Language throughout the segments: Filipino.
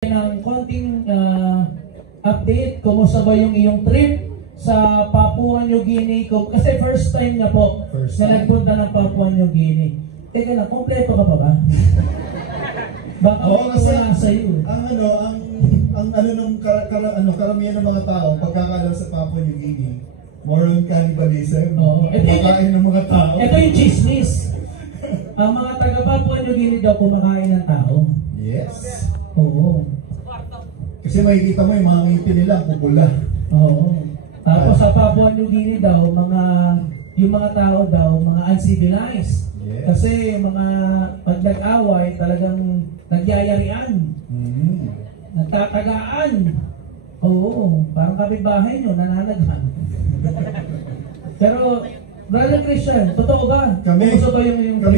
ng konting update, kumusta ba yung iyong trip sa Papua New Guinea? Kasi first time na po na nagpunta ng Papua New Guinea. Teka lang, kompleto ka pa ba? Baka kasi wala sa iyo. Karamihan ng mga tao pagkakalam sa Papua New Guinea, more on cannibalism. Kumakain ng mga tao. Ito yung chismis. Ang mga taga Papua New Guinea daw kumakain ng tao. Yes. Oo. Kasi makikita mo yung mga ngipin nila, pupula. Oo. Tapos sa Papua New Guinea daw, yung mga tao daw, mga uncivilized. Yes. Kasi yung mga pag nag-away, talagang nagyayarian. Nagtatagaan. Oo. Parang kapitbahay nyo, nananaghan. Pero, Brother Christian, totoo ba? Kaming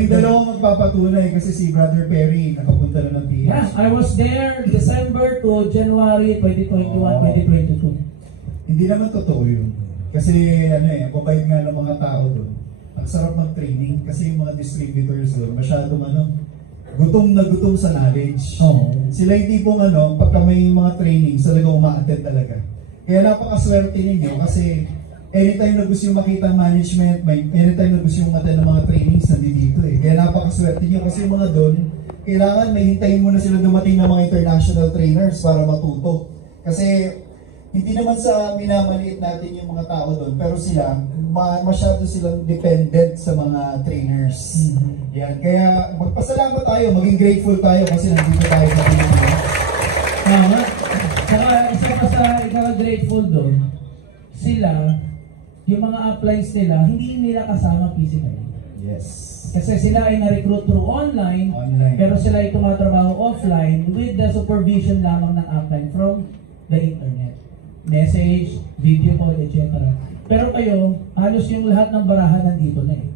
dalawang magpapatunay kasi si Brother Perry nakapunta na ng PH. Yeah, I was there December to January 2021, 2022. Hindi naman totoo yun. Kasi ang babayad nga ng mga tao doon. Ang sarap mag-training kasi yung mga distributors doon masyadong gutom na gutom sa knowledge. Sila yung tipong pagka may mga training, talagang uma-attend talaga. Kaya napakaswerte ninyo kasi anytime na gusto yung makita ang management, anytime na gusto yung mata ng mga trainings, nandito eh. Kaya napakaswerte nyo kasi yung mga doon, kailangan may hintayin muna sila dumating ng mga international trainers para matuto. Kasi hindi naman sa minamaliit natin yung mga tao doon, pero sila, masyado silang dependent sa mga trainers. Yan. Kaya magpasalamat tayo, maging grateful tayo kasi nandito tayo sa Pilipinas. Tama. Saka isa pa sa ika-grateful doon, sila, yung mga uplines nila, hindi nila kasama physically. Yes. Kasi sila ay na-recruit through online, pero sila ay tumatrabaho offline with the supervision lamang ng upline from the internet. Message, video call, etc. Pero kayo, halos yung lahat ng barahan nandito na eh.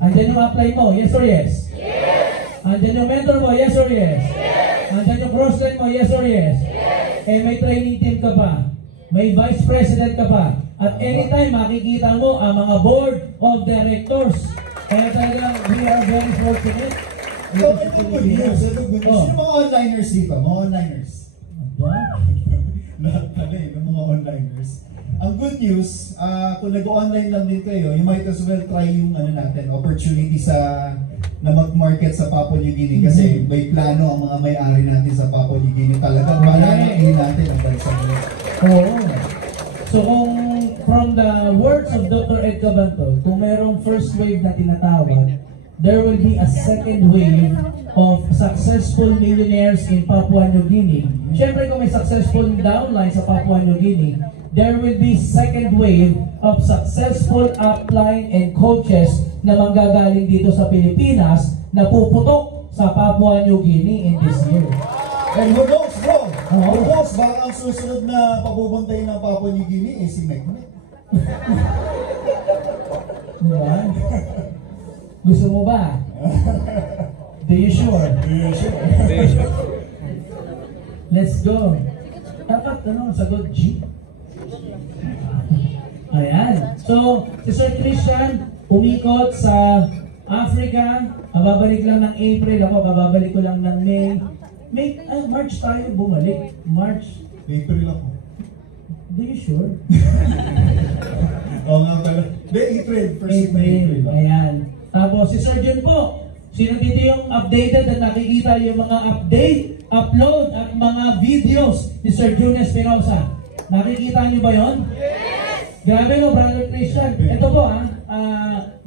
Andyan yung upline mo, yes or yes? Yes! Andyan yung mentor mo, yes or yes? Yes! Andyan yung crossline mo, yes or yes? Yes! Eh may training team ka pa, may vice president ka pa, at anytime makikita mo ang mga board of directors. Kaya talagang we are very fortunate. Ito good news. Sino mga onliners dito? Mga onliners? Lahat pala ng mga onliners. Ang good news, kung nag-online lang din kayo, you might as well try yung natin, opportunity na mag-market sa Papua New Guinea kasi may plano ang mga may-ari natin sa Papua New Guinea. Talagang palalakihin natin ang bansa nila. Oo. So kung from the words of Dr. Ed Cabanto, kung mayroong first wave na tinatawag, there will be a second wave of successful millionaires in Papua New Guinea. Siyempre kung may successful downline sa Papua New Guinea, there will be second wave of successful upline and coaches na manggagaling dito sa Pilipinas na puputok sa Papua New Guinea in this year. And who knows, bro? Who knows, baka ang susunod na pagbubuntayin ng Papua New Guinea si Mekmek. Diba? Gusto mo ba? Do you sure? Let's go. Dapat sagot G. Ayan. So, si Sir Christian umikot sa Africa. Babalik lang ng April. Ako, babalik ko lang ng May. March tayo bumalik. March. April ako. Do you sure? Oo nga pala. April. April. Ayan. Tapos si Sir Jun po. Sino dito yung updated at nakikita yung mga upload at mga videos ni Sir Jun Espinosa? Nakikita niyo ba yon? Yes! Grabe mo, Brother Christian. Ito po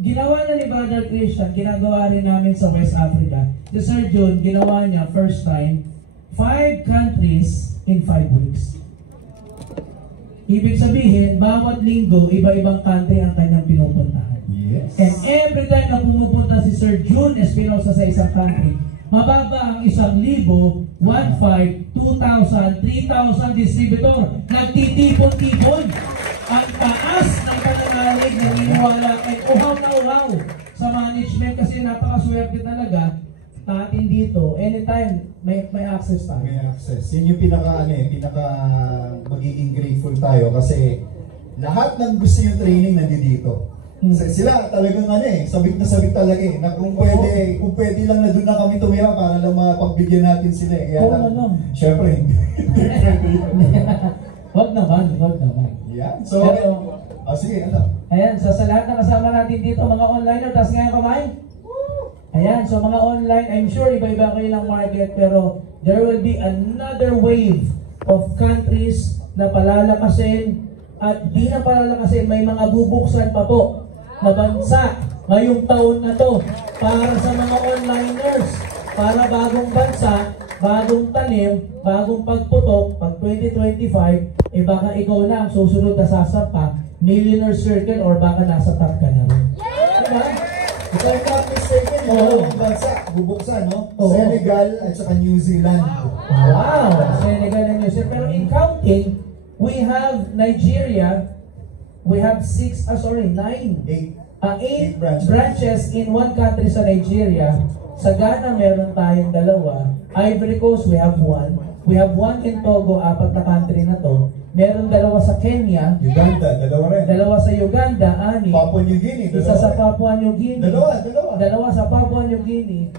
ginawa na ni Brother Christian, ginagawa rin namin sa West Africa. Si Sir Jun, ginawa niya first time, 5 countries in 5 weeks. Ibig sabihin, bawat linggo, iba-ibang country ang kanyang pinupuntahan. Yes. And every time na pumupunta si Sir Jun Espinosa sa isang country, mababa ang 1,000, 1,500, 2,000, 3,000 distributor. Nagtitipon-tipon. Ang taas ng pananalig na niniwala ay uhaw na uhaw sa management kasi napakaswerte talaga natin dito. Anytime may access tayo. May access. Yun yung pinaka magiging grateful tayo kasi lahat ng gusto yung training nandito. Sila talagang sabik na sabik talaga na kung pwede lang na doon na kami tumira para lang mapagbigyan natin sila Kaya syempre hindi. Wag naman. Yeah. So, sige, Ayan, so sa lahat ng kasama natin dito, mga onliner, taas nga yung kamay. Ayan, so mga online, I'm sure iba-iba kayo ng market, pero there will be another wave of countries na palalakasin at di na palalakasin, may mga bubuksan pa po na bansa ngayong taon na to para sa mga onliners, para bagong bansa, bagong tanim, bagong pagputok, pag 2025, baka ikaw na ang susunod na sasampa, millionaire circle, or baka nasa top ka na rin. Diba? If I'm not mistaken, yung bansa, bubuksan, no? Senegal at saka New Zealand. Wow! Senegal and New Zealand. Pero in counting, we have Nigeria, we have 8 branches in one country sa Nigeria. Sa Ghana, meron tayong 2. Ivory Coast, we have 1. We have 1 in Togo, 4 na country na to. Meron 2 sa Kenya. Uganda, 2 rin. 2 sa Uganda, 6. Papua New Guinea, 2. Isa sa Papua New Guinea. 2. 2 sa Papua New Guinea.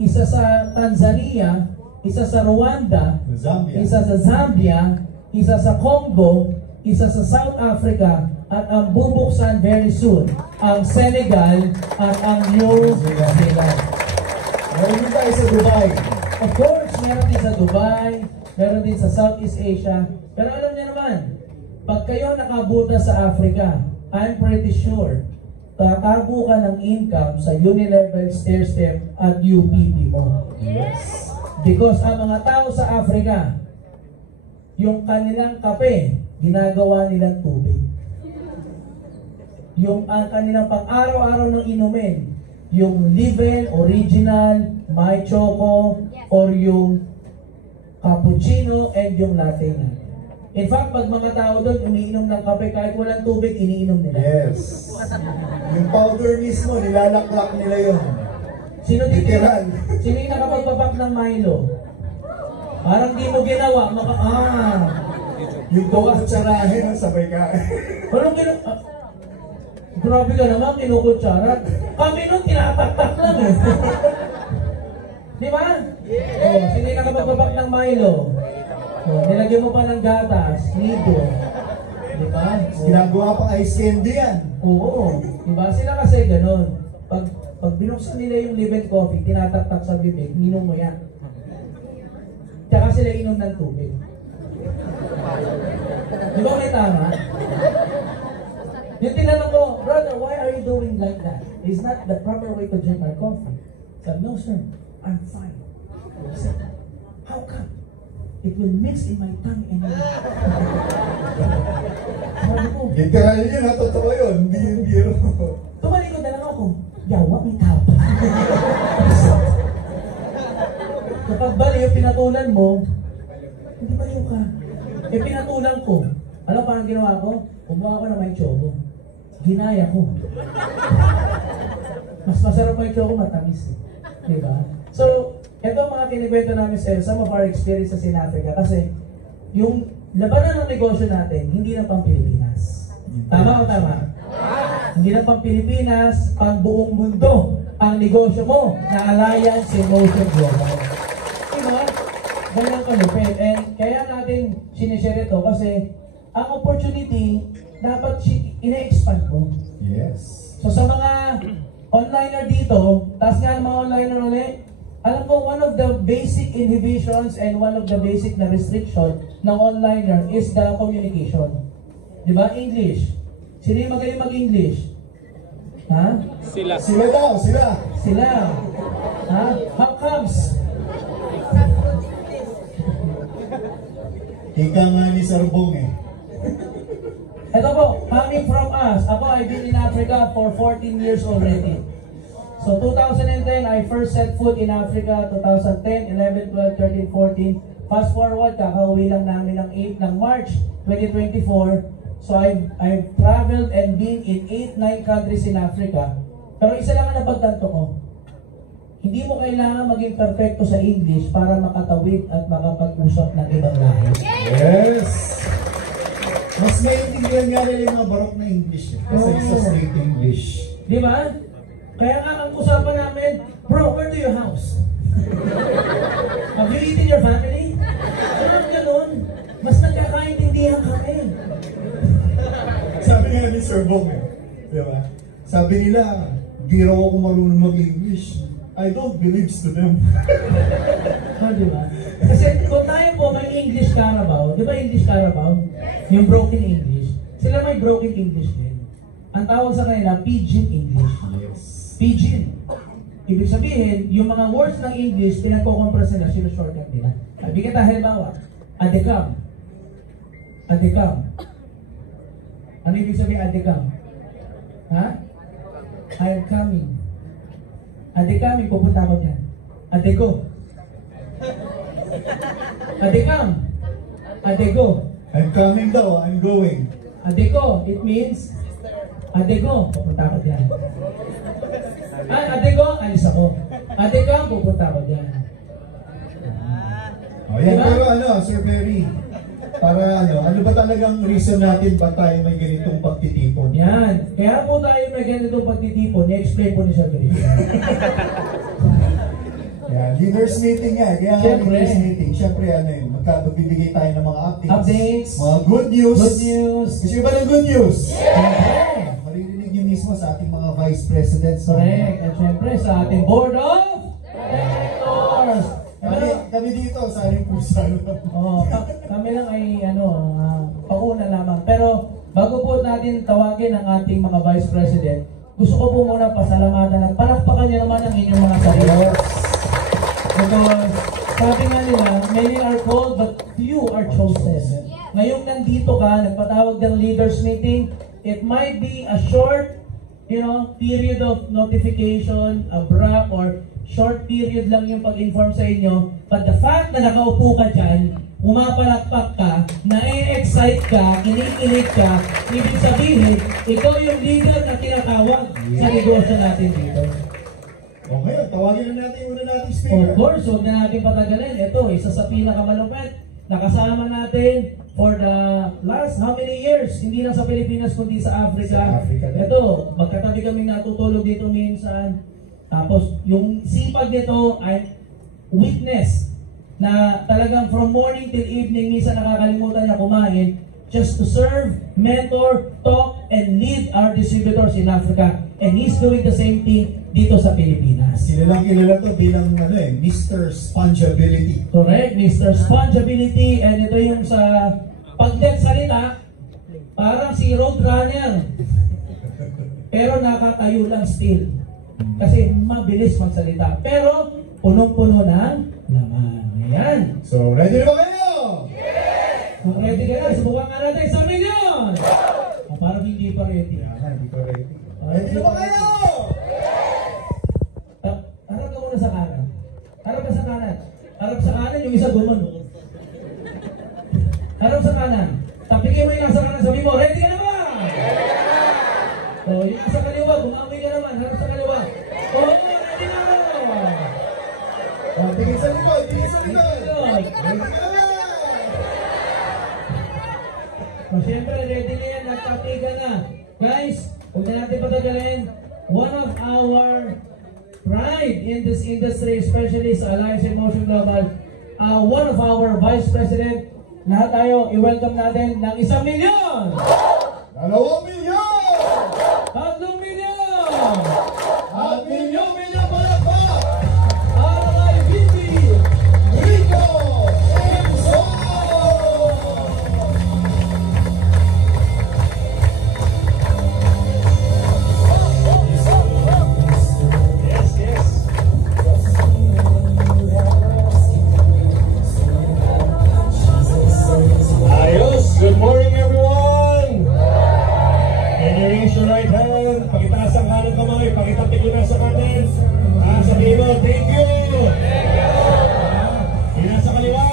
Isa sa Tanzania. Isa sa Rwanda. Zambia. Isa sa Zambia. Isa sa Congo. Isa sa South Africa. At ang bubuksan very soon, ang Senegal at ang New Zealand. Meron din tayo sa Dubai. Of course, meron din sa Dubai, meron din sa Southeast Asia. Pero alam niyo naman, pag kayo nakabuta sa Africa, I'm pretty sure, tatago ka ng income sa Unilevel, Stairstep at UPP mo. Yes. Because ang mga tao sa Africa, yung kanilang kape, ginagawa nilang tubig. Yung ang kanilang pang-araw-araw ng inumin, yung Livel, Original, My Choco, or yung Cappuccino, and yung Latte na. In fact, pag mga tao doon umiinom ng kape, kahit walang tubig, iniinom nila. Yes. Yung powder mismo, nilalaklak nila yun. Sino Literal. Sino yung nakapagpapak ng Milo? Parang di mo ginawa, Yung kukutsarahin, sabay ka. Walang grabe ka naman, kinukutsara. Kami nung tinataktak lang eh. Di ba? Sino yung nakapagbabak ng Milo? Nilagyan mo pa ng gatas, nido. Di ba? Ginagawa pang ice candy yan. Oo. Di ba? Sila kasi ganun. Pag binuksan nila yung live coffee, tinataktak sa bibig, minom mo yan. Tsaka sila inom ng tubig. Di ba may tama? Yung tinanong ko, brother, why are you doing like that? It's not the proper way to drink our coffee. Said, no sir, I'm fine. I said, how come? It will mix in my tongue and sabi ko, Literal yun, totoo yun. Hindi yung biro. tumalikod na lang ako. Yawa, may tao. Kapag baliw, pinatulan mo, hindi baliw ka. Pinatulan ko. Alam pa ang ginawa ko? Kumuha ko na may choco. Ginaya ko. Mas masarap may choco, matamis. Diba? So, ito ang mga kinikwento namin sa'yo, some of our experiences in Africa. Kasi, yung labanan ng negosyo natin, hindi na pang Pilipinas. Tama o tama? Hindi na pang Pilipinas, pang buong mundo ang negosyo mo na Alliance in Motion Global. Diba? Ganyan kalupit. And kaya natin sinishare ito kasi ang opportunity, dapat ina-expand mo. Yes. So sa mga onliner dito, taas nga ng mga onliner ulit, alam ko one of the basic inhibitions and one of the basic na restriction ng onliner is the communication. Diba? English. Sino yung magaling mag-English? Ha? Sila daw, sila. Sila. Ha? How comes? Ika nga ni Sarbong eh. Ito po, coming from us. Ako, I've been in Africa for 14 years already. So 2010, I first set foot in Africa. 2010, 11, 12, 13, 14. Fast forward, kakauwi lang namin ng 8 ng March 2024. So I've traveled and been in 8, 9 countries in Africa. Pero isa lang ang napagtanto ko. Hindi mo kailangan maging perfecto sa English para makatawid at makapag-usap ng ibang lahi. Yes! Mas maintindihan Naintindihan nga nila yung mga barok na English. Kasi sa straight English. Di ba? Kaya nga ang usapan namin, bro, where do you house? Have you eaten your family? Parang ganun. Mas nagkakaintindihan kami. Sabi nga ni Sir Bong, di ba? Sabi nila, di raw ako marunong mag-English. I don't believe to them. Di ba? Kasi kung tayo po may English Carabao, di ba English Carabao? Yung broken English. Sila may broken English din. Ang tawag sa kanila, Pidgin English. Yes. Pidgin. Ibig sabihin, yung mga words ng English, pinagkukompress nila, sino-shortcut nila. Bigyan tayo halimbawa, adekam. Adekam. Ano ibig sabihin adekam? Ha? I'm coming. Adekam, pupunta ako dyan. Adego. Adekam. Adego. I'm coming daw, I'm going. Adego, it means Adego, pupunta ako dyan. Adego, alis ako. Adekam, pupunta ako dyan. Oh, yan. Diba? Pero ano, Sir Perry, para ano ba talagang reason natin ba tayo may ganitong pagtitipon? Yan. Kaya po tayo may ganitong pagtitipon, i-explain po ni Sir Perry. Yan, leaders meeting nga. Kaya nga Siyempre. leaders meeting. Siyempre, ano yun, magbibigay tayo ng mga updates. Updates. Mga good news. Good news. Gusto ba ng good news? Siyempre. Maririnig nyo mismo sa ating mga vice presidents. Correct. At siyempre sa ating Board of Directors. Kami dito, sa ating pusa. Kami lang ay pauna lamang. Pero bago po natin tawagin ang ating mga Vice President, gusto ko po muna pasalamatan at palakpakan niyo naman ang inyong mga sarili. Because sabi nga nila, many are called but few are chosen. Ngayong nandito ka, nagpatawag ng leaders meeting, it might be a short period of notification, abrupt, or short period lang yung pag-inform sa inyo, but the fact na nakaupo ka dyan, pumapalakpak ka, na-excite ka, kinikilig ka, ibig sabihin, ikaw yung leader na tinatawag sa negosyo natin dito. Okay, tawagin na natin yung una nating Of speaker. course, huwag na natin patagalin. Ito, isa sa pinakamalupit, nakasama natin for the last how many years, hindi lang sa Pilipinas kundi sa Africa. Sa Africa din. Ito, magkatabi kami natutulog dito minsan. Tapos, yung sipag nito ay witness na talagang from morning till evening, minsan nakakalimutan niya kumain just to serve, mentor, talk, and lead our distributors in Africa. And he's doing the same thing dito sa Pilipinas. Silalang kilala to bilang Mr. Spongeability. Correct, Mr. Spongeability. And ito yung sa pagsalita, parang si Roadrunner. Pero nakatayo lang still. Kasi mabilis magsalita. Pero punong-puno ng laman. Ayan. So, ready na ba kayo? Kung ready ka na, subukan nga natin sa milyon! Parang hindi pa ready. Hindi ko ready. Ready na ba kayo? Harap ka muna sa kanan. Harap ka sa kanan. Harap sa kanan, yung isa gumano. Harap sa kanan. Tapigin mo yung nasa kanan, sabi mo, ready ka na ba? So, yung nasa kaliwa, bumawi ka naman. Harap sa kaliwa. Ready na! Tingin sa likod, tingin sa likod. Ready ka na ba? So, syempre, ready na yan. Nagpapigan na. Guys, huwag na natin patagalin. One of our pride in this industry, especially sa Alliance Emotion Global, one of our Vice President, lahat tayo, i-welcome natin ng 1 milyon! 2 milyon! 3 milyon! At milyon palakpak! Para kay VP Rico Enzo! Good morning, everyone! Can you raise your right hand? Pakitaas ang kanang kamay, pakitatik ko na sa kanan. Sabihin mo, thank you! Yung nasa kaliwa,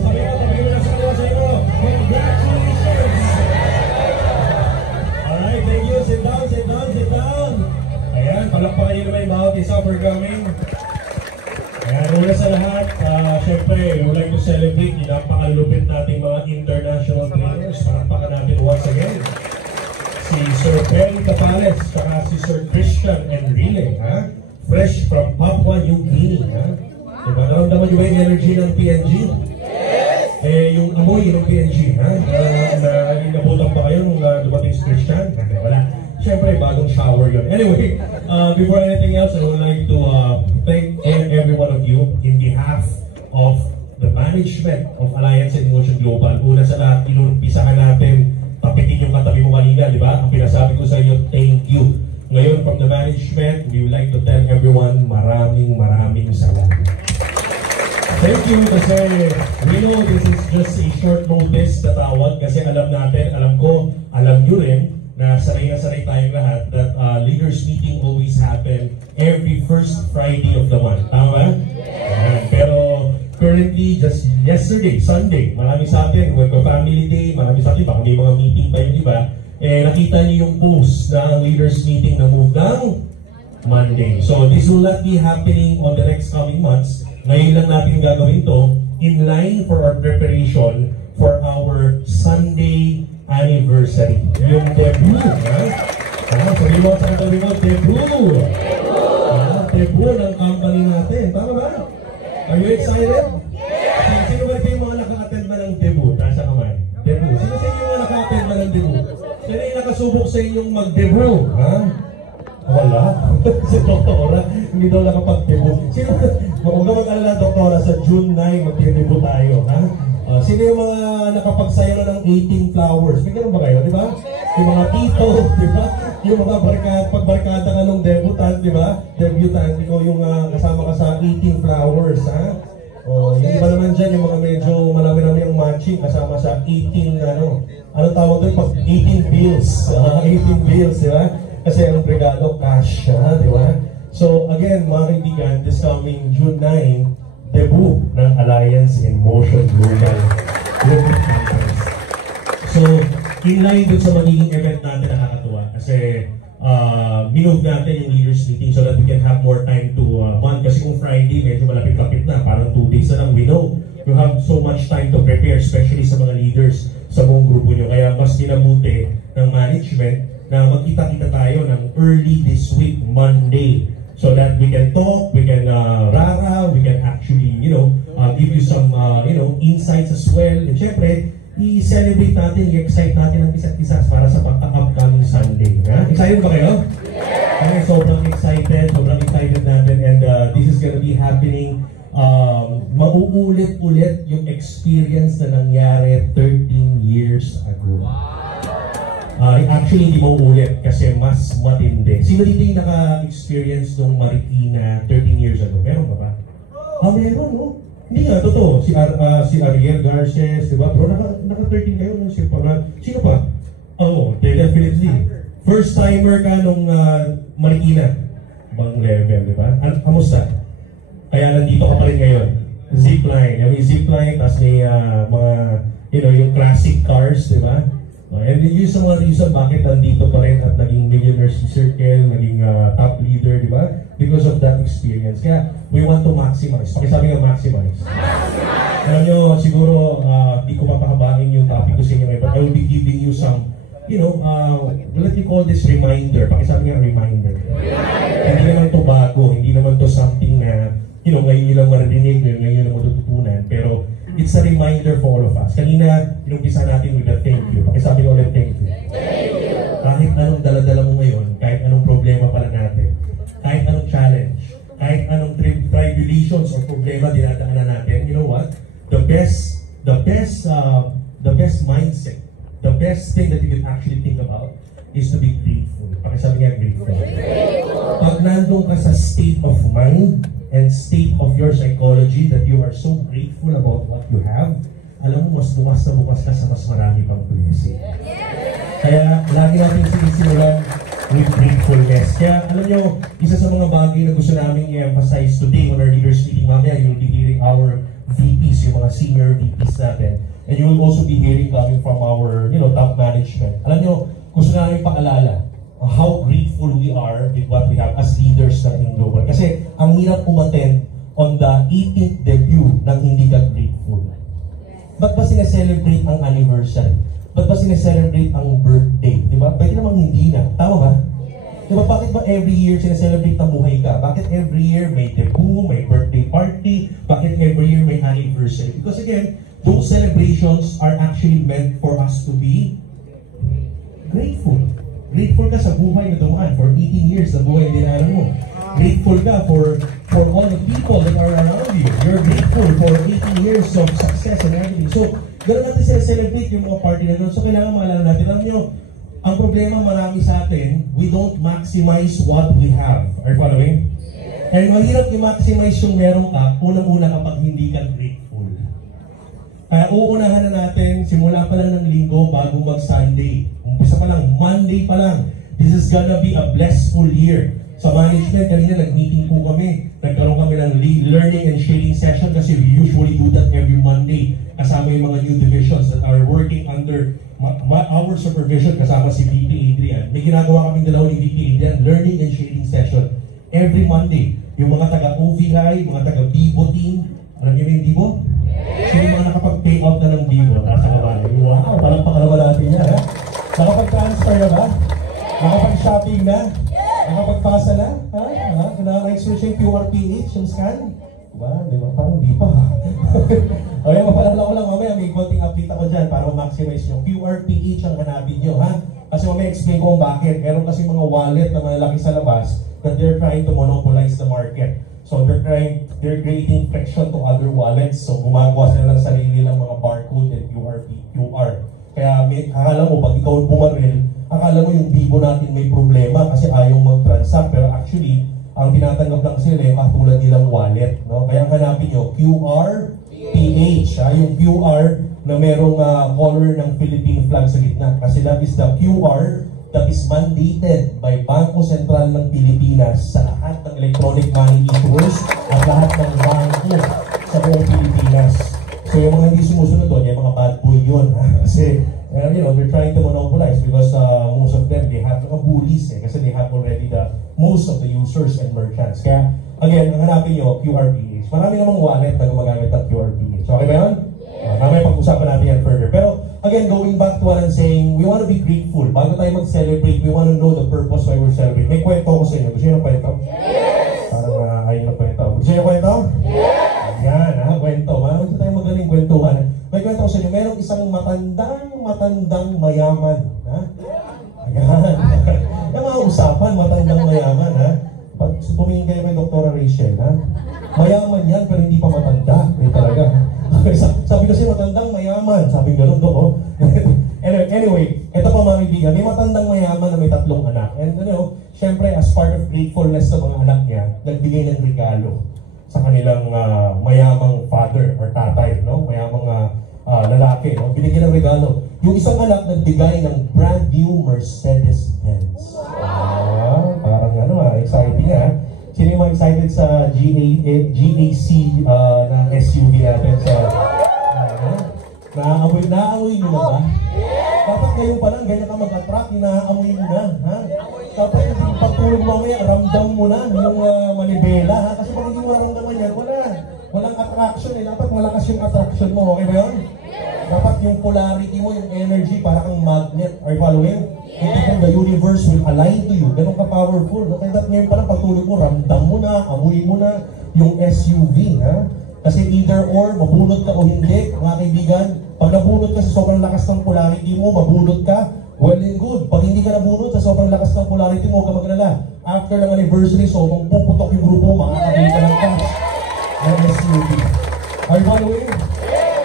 sabihin mo, nasa kaliwa sa iyo. Congratulations! Alright, thank you. Sit down, sit down, sit down. Ayan, palakpakan nyo naman yung bawat isa for coming. Ayan, una sa lahat, syempre, we would like to celebrate yung napakalupit nating mga international trainers. Palakpakan natin once again. Sir Ben Capales, saka si Sir Christian Enrile, ha? Fresh from Papua New Guinea, ha? Diba, naramdaman niyo ba yung energy ng PNG? Yung amoy ng PNG, ha? Nabutan pa kayo nung dumating si Christian? Wala. Siyempre, bagong shower yun. Anyway, before anything else, I would like to thank every one of you in behalf of the management of Alliance in Motion Global. Una sa lahat, inumpisahan natin, tapitin yung katabi mo kanina, di ba? Ang pinasabi ko sa iyo, thank you. Ngayon, from the management, we would like to tell everyone, maraming salamat. Thank you kasi we know this is just a short notice na tawag kasi alam natin, alam ko, alam nyo rin na sanay tayong lahat that leaders meeting always happen every first Friday of the month. Tama? Pero currently, just yesterday, Sunday, marami sa atin, family day, marami sa atin, baka may mga meeting pa yung iba, nakita niyo yung post na ang leaders meeting na move ng Monday. So this will not be happening on the next coming months. Ngayon lang natin gagawin to in line for our preparation for our Sunday anniversary. Yung debut, ha? Sabi mo sa katabi mo, debut! Debut ng company natin. Tama ba? Are you excited? Sino ba kayo mga naka-attend ba ng debut? Nasa kamay. Debut. Sino sa inyo mga naka-attend ba ng debut? Sino yung nakasubok sa inyong mag-debut? Ha? Wala. Si Doktora, hindi daw nakapag-debut. Sino? Huwag ka mag-alala, Doktora, sa June 9, mag-debut tayo. Ha? Sino yung mga nakapagsayo na ng 18 flowers? May ganun ba kayo, di ba? Yung mga tito, di ba? Yung mga pagbarkada ka ng debutant, di ba? Debutant, ikaw yung kasama ka sa 18 flowers, ha? Yung iba naman dyan, yung mga medyo malami-lami ang matching kasama sa 18, ano tawag doon? 18 bills. 18 bills, di ba? Kasi ang regalo, cash, di ba? So, again, mga kaibigan, this coming June 9, debut ng Alliance in Motion Global. So, in line dun sa magiging event natin, nakakatuwa. Kasi, minove natin yung leaders meeting so that we can have more time to bond. Kasi kung Friday, medyo malapit-lapit na, parang 2 days na lang, we know you have so much time to prepare, especially sa mga leaders sa buong grupo nyo. Kaya mas dinabuti ng management na magkita-kita tayo ng early this week, Monday, so that we can talk, we can rara, we can actually, give you some, insights as well. And syempre, i-celebrate natin, i-excite natin ang isa't isa para sa pagka-upcoming Sunday. Ha? Excited ba kayo? Okay, sobrang excited natin, and this is gonna be happening. Mauulit-ulit yung experience na nangyari 13 years ago. Actually, hindi mo ulit kasi mas matindi. Sino dito yung naka-experience nung Marikina 13 years ago? Meron ba ba? Meron, no? Hindi nga, totoo. Si Ariel Garces, di ba? Bro, naka-13 kayo, no? Sino pa? Definitely. First timer ka nung Marikina. Bang level, di ba? Kamusta? Kaya nandito ka pa rin ngayon. Zipline. May zipline, tapos may mga, yung classic cars, di ba? And yun sa mga reason bakit nandito pa rin at naging Millionaires Circle, naging top leader, di ba? Because of that experience. Kaya we want to maximize. Pakisabi nga maximize. Alam nyo, siguro di ko mapahabangin yung topic ko sa inyo ngayon, but I will be giving you some, let me call this reminder. Pakisabi nga reminder. Hindi naman to bago, hindi naman to something na, ngayon nyo lang marinig, ngayon nyo lang matututunan, pero it's a reminder for all of us. Kanina, inumpisa natin with a thank you. Pakisabi ko ulit, thank you. Thank you. Kahit anong dala-dala mo ngayon, kahit anong problema pala natin, kahit anong challenge, kahit anong tribulations or problema dinadaanan natin, you know what? The best mindset, the best thing that you can actually think about is to be grateful. Pakisabi nga, grateful. Pag nandun ka sa state of mind and state of your psychology that you are so grateful about what you have, alam mo, mas lumas na bukas ka sa mas marami pang blessing. Kaya, lagi natin sinisimulan with gratefulness. Kaya, alam nyo, isa sa mga bagay na gusto namin i-emphasize today on our leaders meeting, mamaya you'll be hearing our VPs, yung mga senior VPs natin. And you will also be hearing coming from our, top management. Alam nyo, gusto namin paalala how grateful we are with what we have as leaders ng Global. Kasi ang hirap umattend on the 18th debut nang hindi ka grateful. Ba't ba sineselebrate ang anniversary? ba't ba sineselebrate ang birthday? Di ba? Pwede namang hindi na. Tama ba? Di ba, bakit ba every year sineselebrate na buhay ka? Bakit every year may debut, may birthday party? Bakit every year may anniversary? Because again, those celebrations are actually meant for us to be grateful. Grateful ka sa buhay na dumaan for 18 years na buhay din alam mo. Grateful ka for all the people that are around you. You're grateful for 18 years of success and everything. So, gano'n natin celebrate yung mga party na doon. So, kailangan maalala natin. Alam nyo, ang problema marami sa atin, we don't maximize what we have. Are you following? And mahirap i-maximize yung meron ka, unang-una kapag hindi ka grateful. Kaya uunahan na natin, simula pa lang ng linggo bago mag-Sunday. Umpisa pa lang, Monday pa lang. This is gonna be a blessful year. Sa management, kanina nag-meeting po kami. Nagkaroon kami ng learning and sharing session kasi we usually do that every Monday. Kasama yung mga new divisions that are working under our supervision, kasama si VP Adrian. May ginagawa kaming dalawa ni VP Adrian, learning and sharing session. Every Monday, yung mga taga-OVI, mga taga-Bibo team, alam niyo ba yung Bibo? Sino yung mga nakapag-payout na ng Bibo? Nasa kabali. Wow, parang pakalawa natin yan, ha? Nakapag-transfer na ba? Nakapag-shopping na? Nakapagpasa na? Ha? Nakapag-switch yung QRPH, yung scan? Diba? Diba? Parang di pa. Okay, mapalala ko lang mamaya, may konting update ako dyan para ma-maximize yung QRPH ang hanapin nyo, ha? Kasi mamaya explain ko kung bakit. Meron kasi mga wallet na malalaki sa labas that they're trying to monopolize the market. So they're creating friction to other wallets. So gumagawa sila ng sarili ng mga barcode and QR. Kaya akala mo, pag ikaw bumaril, akala mo yung Bibo natin may problema kasi ayaw mag-transact. Pero actually, ang tinatanggap lang sila yung katulad nilang wallet. No? Kaya hanapin nyo, QRPH, yung QR na merong color ng Philippine flag sa gitna. Kasi that is the QR that is mandated by Bangko Sentral ng Pilipinas sa lahat ng electronic money issuers at lahat ng bangko sa buong Pilipinas. So yung mga hindi sumusunod doon, yung mga bad boy yun. Kasi they're trying to monopolize because most of them, they have mga bullies kasi they have already most of the users and merchants. Kaya, again, ang hanapin nyo, QRPH. Marami namang wallet na gumagamit ng QRPH. So, okay ba yun? Mamaya pag-usapan natin yan further. Pero, again, going back to what I'm saying, we want to be grateful. Bago tayo mag-celebrate, we want to know the purpose why we're celebrating. May kwento ko sa inyo. Gusto nyo ng kwento? Yes! Parang ayaw ng kwento. Gusto nyo ng kwento? Yes! Yan, kwento. Gusto tayo magaling kwentuhan. May kwento ko sa inyo. Merong isang matandang mayaman. Ayan. Yung mga usapan, matandang mayaman. Pag tumingin kayo kay Dr. Rachel, mayaman yan pero hindi pa matanda. Talaga. Sabi kasi matandang mayaman. Sabi gano'n to. Anyway, ito pa mga kaibigan, may matandang mayaman na may 3 anak. And syempre as part of gratefulness sa mga anak niya, nagbigay ng regalo sa kanilang mayamang father or tatay, mayamang lalaki, binigyan ng regalo. Yung isang anak nagbigay ng brand new Mercedes-Benz. Parang exciting Sino yung excited sa GAC na SUV natin sa naaamoy nyo na ba? Dapat ngayon pa lang, ganyan ka mag-attract, inaamoy mo na. Dapat yung pagtulog mamaya, ramdam mo na yung manibela. Kasi pag hindi mo naramdaman yan, walang attraction Dapat malakas yung attraction mo, okay ba yun? Dapat yung polarity mo, yung energy, para kang magnet. Are you following? Hindi kung the universe will align to you. Ganun ka powerful. Kaya dapat ngayon pa lang pagtulog mo, ramdam mo na, amoy mo na yung SUV. Kasi either or, mabunod ka o hindi, mga kaibigan. Pag nabunod ka sa sobrang lakas ng polarity mo, mabunod ka, well and good. Pag hindi ka nabunod sa sobrang lakas ng polarity mo, huwag ka maglala. After ng anniversary, so kung puputok yung grupo mo, makakabili ka ng cash ng SUV. Are you following?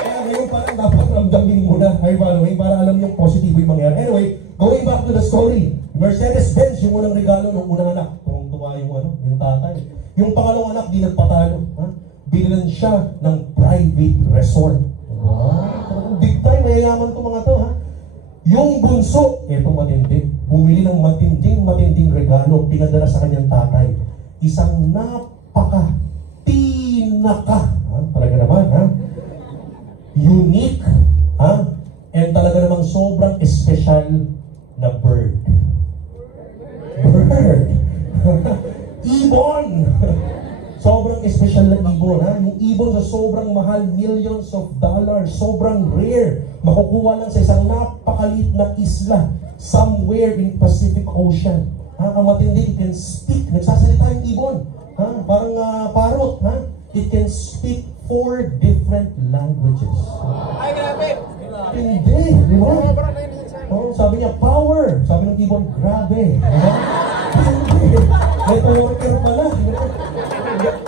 Kaya ngayon parang dapat ramdamin mo na. Are you following? Para alam yung positibo yung mangyari. Anyway, going back to the story. Mercedes-Benz, yung unang regalo ng unang anak. Tuwa yung tatay. Yung pangalawang anak, di nagpatalo. Binilan siya ng private resort. Big time, mayayaman to mga to, Yung bunso, etong matindi, bumili ng matinding regalo, pinadala sa kanyang tatay. Isang talaga naman, unique, and talaga namang sobrang espesyal na bird. Ibon! Sobrang espesyal na ibon, Yung ibon sa sobrang mahal, millions of dollars, sobrang rare. Makukuha lang sa isang napakaliit na isla somewhere in Pacific Ocean. Ha? Ang matindi, it can speak. Nagsasalita yung ibon. Ha? Parang parrot. Ha? It can speak 4 different languages. Ay, grabe! Hindi, di ba? Oh, sabi niya, power. Sabi ng ibon, grabe. Hindi. Networker pala.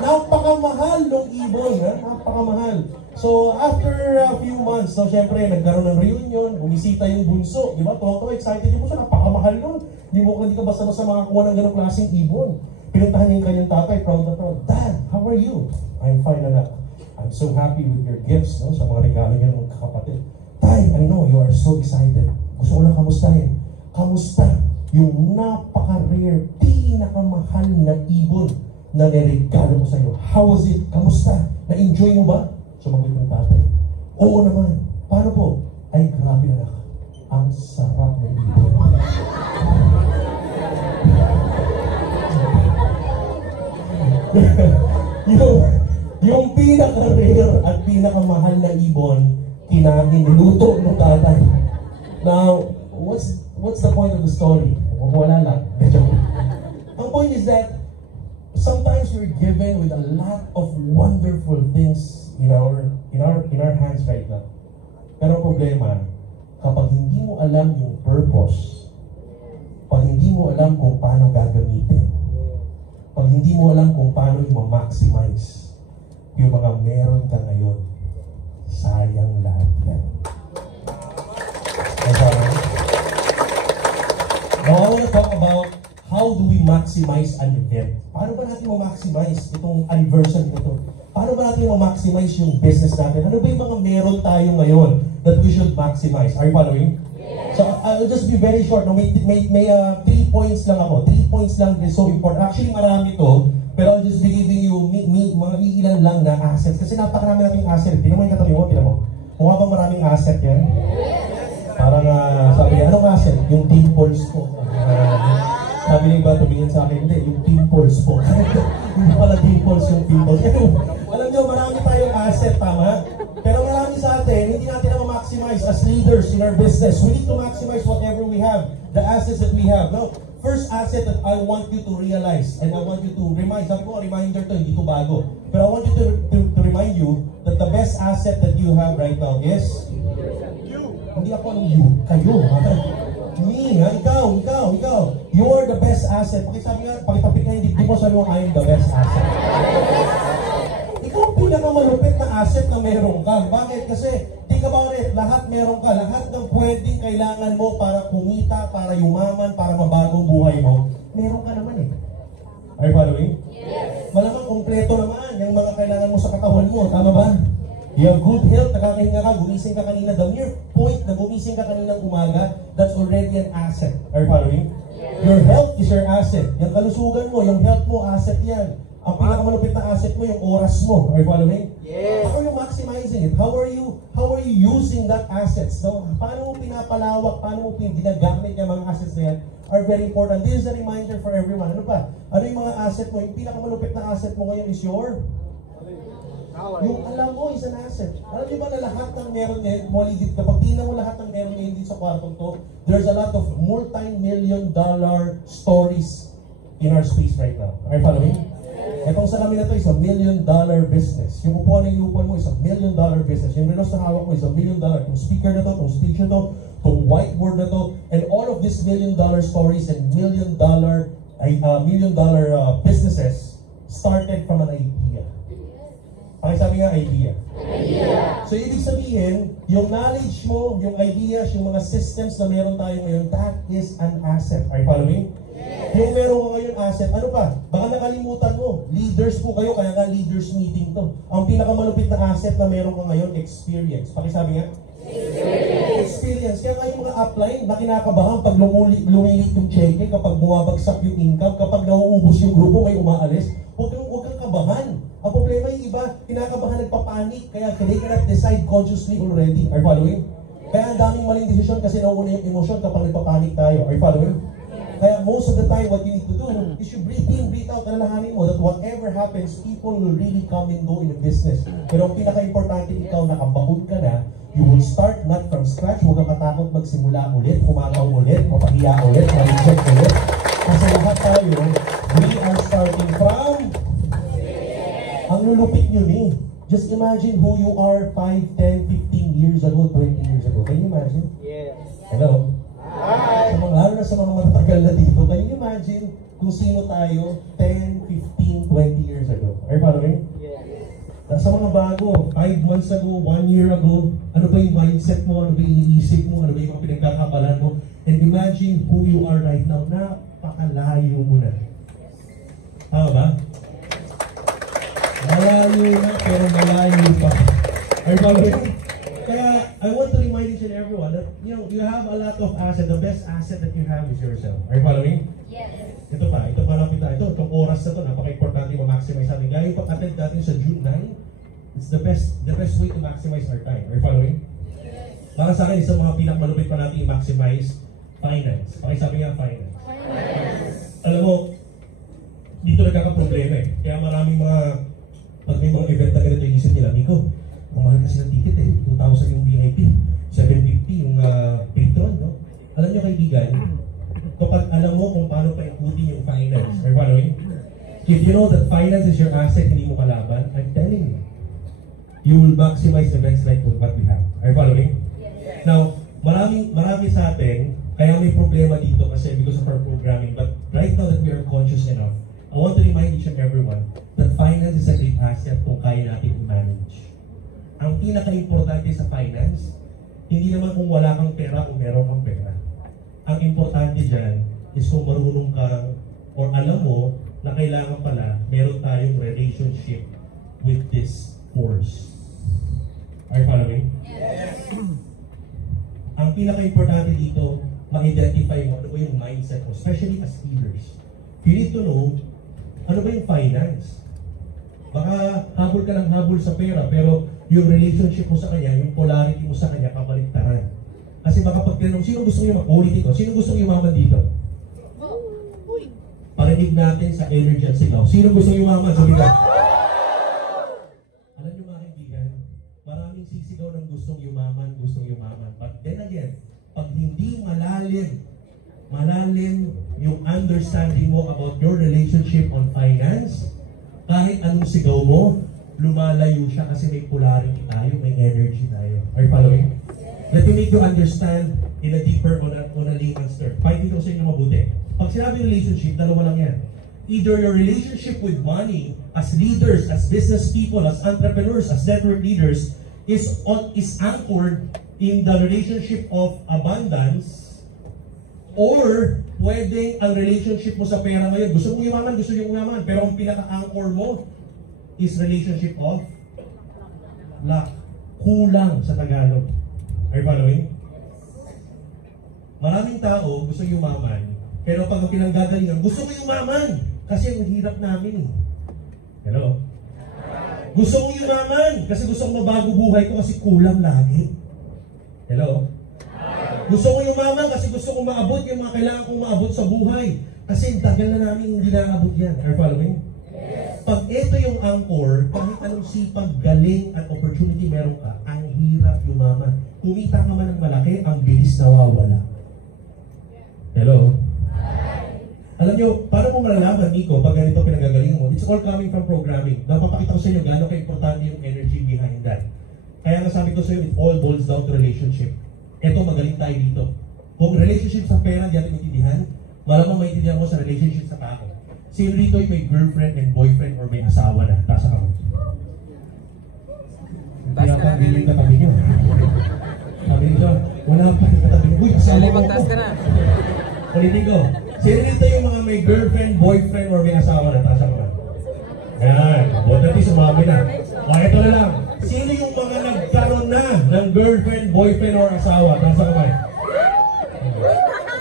Napakamahal ng ibon. Ha? Napakamahal. So, after a few months, so, syempre, nagkaroon ng reunion, bumisita yung bunso. Di ba? Tuwang-tuwa, excited yung bunso. Napakamahal nun. Hindi ka basta-basta makakuha ng ganong klaseng ibon. Pinuntahan niya yung kanyang tatay, proud na proud. Dad, how are you? I'm fine, anak. I'm so happy with your gifts, no? Sa mga regalo niya ng kakapatid. Tay, I know you are so excited. Gusto ko lang kamustahin. Kamusta yung napaka-rare, pinakamahal na ibon na niregalo ko sa'yo? How was it? Kamusta? Na-enjoy mo ba? Sumagot yung tatay. Oo naman. Paano po? Ay, grabe na anak. Ang sarap ng ibon. yung pinaka-rare at pinaka-mahal na ibon, niluto ng tatay. Now, what's the point of the story? Wala lang. Ang point is that sometimes we're given with a lot of wonderful things in our hands right now. Pero problema, kapag hindi mo alam yung purpose, pag hindi mo alam kung paano gagamitin, pag hindi mo alam kung paano i-maximize yung mga meron ka ngayon, sayang lahat yan. Now, I want to talk about how do we maximize an event. Paano ba natin ma-maximize itong anniversary na ito? Paano ba natin ma-maximize yung business natin? Ano ba yung mga meron tayo ngayon that we should maximize? Are you following? Yes. So, I'll just be very short. No? May 3 points lang ako. 3 points lang is so important. Actually, marami to. Pero I'll just be giving you mga ilan lang na assets. Kasi napakarami nating asset. Tingnan mo yung katabi mo. Tingnan mo. Mukha bang maraming asset yan? Parang sabi niya, anong asset? Yung dimples ko. Sabi niya iba, tumingin sa akin, hindi, yung pimples po. Hindi pala dimples yung pimples. Alam niyo, marami tayong asset, tama? Pero marami sa atin, hindi natin na ma-maximize as leaders in our business. We need to maximize whatever we have, the assets that we have. Now, first asset that I want you to realize, and I want you to remind, sabi ko, reminder to, hindi ko bago. Pero I want you to remind you that the best asset that you have right now is you. Hindi ako ang you, kayo. Me, ha? Ikaw. You are the best asset. Pakisabi nga, pakitapik nga yung dibdib mo, sabi mo, I am the best asset. Ikaw ang pinakamalupit na asset na meron ka. Bakit? Kasi, think about it, lahat meron ka. Lahat ng pwedeng kailangan mo para kumita, para yumaman, para mabago buhay mo, meron ka naman eh. Are you following? Yes. Malamang kompleto naman yung mga kailangan mo sa katawan mo. Tama ba? You have good health, nakakahinga ka, gumising ka kanina. The mere point na gumising ka kaninang umaga, that's already an asset. Are you following? Yes. Your health is your asset. Yung kalusugan mo, yung health mo, asset yan. Ang pinakamalupit na asset mo, yung oras mo. Are you following? Yes. How are you maximizing it? How are you using that assets? So, paano mo pinapalawak, paano mo ginagamit yung mga assets na yan are very important. This is a reminder for everyone. Ano pa? Ano yung mga asset mo? Yung pinakamalupit na asset mo ngayon is your yung alam mo is an asset. Alam niyo ba na lahat ng meron niya, kapag tingnan mo lahat ng meron niya hindi sa kwartong to, there's a lot of multi-million-dollar stories in our space right now. Are you following? Etong sa kami na to is $1 million business. Yung upuan ng iupuan mo is $1 million business. Yung renos na hawak mo is $1 million. Yung speaker na to, yung stage na to, yung whiteboard na to, and all of these $1 million stories and $1 million businesses started from an idea. Pakisabi nga, idea. So, ibig sabihin, yung knowledge mo, yung ideas, yung mga systems na meron tayo ngayon, that is an asset. Are you following? Yes. Yung meron ko ngayon asset, ano pa? Baka nakalimutan mo. Leaders po kayo, kaya nga leaders meeting to. Ang pinakamalupit na asset na meron ko ngayon, experience. Pakisabi nga? Experience. Kaya nga yung mga upline na kinakabahan pag lumilit yung cheque, kapag bumabagsak yung income, kapag nauubos yung grupo, may umaalis, huwag kang kabahan. Ang problema yung iba, kinakabahan, nagpapanik, kaya they cannot decide consciously already. Are you following? Kaya ang daming maling desisyon kasi nauuna yung emosyon kapag nagpapanik tayo. Are you following? Kaya most of the time, what you need to do is you breathe in, breathe out, alalahanin mo that whatever happens, people will really come and go in a business. Pero ang pinaka-importante, ikaw nakabaon ka na, you will start not from scratch, huwag kang matakot magsimula ulit, humataw ulit, mapahiya ulit, ma-reject ulit. Kasi lahat tayo, we are starting from, ang lulupit nyo ni. Just imagine who you are 5, 10, 15 years ago, 20 years ago. Can you imagine? Yes. Hello? Sa mga, lalo na sa mga matatagal na dito, can you imagine kung sino tayo 10, 15, 20 years ago? Are you following? Yes. Sa mga bago, 5 months ago, 1 year ago, ano ba yung mindset mo, ano ba yung iniisip mo, ano ba yung mga pinagkakabalan mo, and imagine who you are right now, napakalayo mo na. Tama ba? Malayo na, pero malayo pa. Are you following? Kaya, I want to remind each and everyone that, you know, you have a lot of assets. The best asset that you have is yourself. Are you following? Yes. Ito pa lapit na. Itong oras na ito, napaka-importante ma-maximize natin. Gaya yung pag-attend natin sa June 9, it's the best way to maximize our time. Are you following? Yes. Para sa akin, isang mga pinakamalupit pa natin i-maximize finance. Pakisabi nga, finance. Alam mo, dito nagkakaproblema eh. Kaya maraming pag may mga event na ganito, inisip nila, Miko, ang mahal kasi ng ticket eh, 2,000 yung VIP, 750 yung patron, no? Alam nyo kaibigan, kapag alam mo kung paano paikutin yung finance, are you following? If you know that finance is your asset, hindi mo kalaban, I'm telling you, you will maximize events like what we have. Are you following? Yes. Now, marami sa atin, kaya may problema dito kasi because of our programming, but right now that we are conscious enough, I want to remind each and everyone that finance is a great asset kung kaya natin i-manage. Ang pinaka-importante sa finance, hindi naman kung wala kang pera o meron kang pera. Ang importante dyan is kung marunong kang or alam mo na kailangan pala meron tayong relationship with this force. Are you following? Yes. Ang pinaka-importante dito, ma-identify mo ano ba yung mindset mo, especially as leaders. You need to know ano ba yung finance? Baka habol ka ng habol sa pera, pero yung relationship mo sa kanya, yung polarity mo sa kanya, kabaliktaran. Kasi baka pag tinanong, sino gusto nyo mag-ulit ito? Sino gusto nyo yumaman dito? Parinig natin sa energy at sigaw. Sino gusto nyo yumaman? Sabi ka. Alam nyo mga kaibigan, maraming sisigaw ng gustong yumaman. But then again, pag hindi malalim yung understanding mo about your relationship on finance, kahit anong sigaw mo, lumalayo siya kasi may polarity tayo, may energy tayo. Are you following? Let me make you understand in a deeper, on a layman's term. Fighting ko sa inyo mabuti. Pag sinabi relationship, dalawa lang yan. Either your relationship with money, as leaders, as business people, as entrepreneurs, as network leaders, is anchored in the relationship of abundance, or pwedeng ang relationship mo sa pera ngayon, gusto mong yumaman, pero ang pinaka-anchor mo is relationship of lack. Kulang sa Tagalog. Are you following? Maraming tao gusto yumaman, pero pag ang pinanggagalingan, gusto ko yumaman kasi ang hirap namin. Hello? Gusto kong yumaman kasi gusto kong mabago buhay ko kasi kulang lagi. Hello? Gusto kong yumaman kasi gusto kong maabot yung mga kailangan kong maabot sa buhay. Kasi tagal na namin hindi naabot yan. Are you following? Yes. Pag ito yung anchor, kahit anong sipag, galing at opportunity meron ka, ang hirap yumaman. Kumita ka man ng malaki, ang bilis nawawala. Hello? Alam nyo, paano mo malalaman, Nico, pag ganito pinagagalingan mo? It's all coming from programming. Napapakita ko sa inyo gano'ng ka-importante yung energy behind that. Kaya nga sabi ko sa inyo, it all boils down to relationship. Ito, magaling tayo dito. Kung relationship sa pera, di natin maintindihan, malamang maintindihan mo sa relationship sa tao. Sino dito ay may girlfriend and boyfriend or may asawa na? Tasa ka mo. Kaya pang biling katabi nyo. Sabi nito, wala pa yung katabi nyo. Uy, asawa mo ko. Ulitin ko. Sino dito yung mga may girlfriend, boyfriend or may asawa na? Tasa ka mo. Yan. Buti natin sumami na. O, ito na lang. Sino yung mga nagkaroon na ng girlfriend, boyfriend, or asawa? Tasa kamay.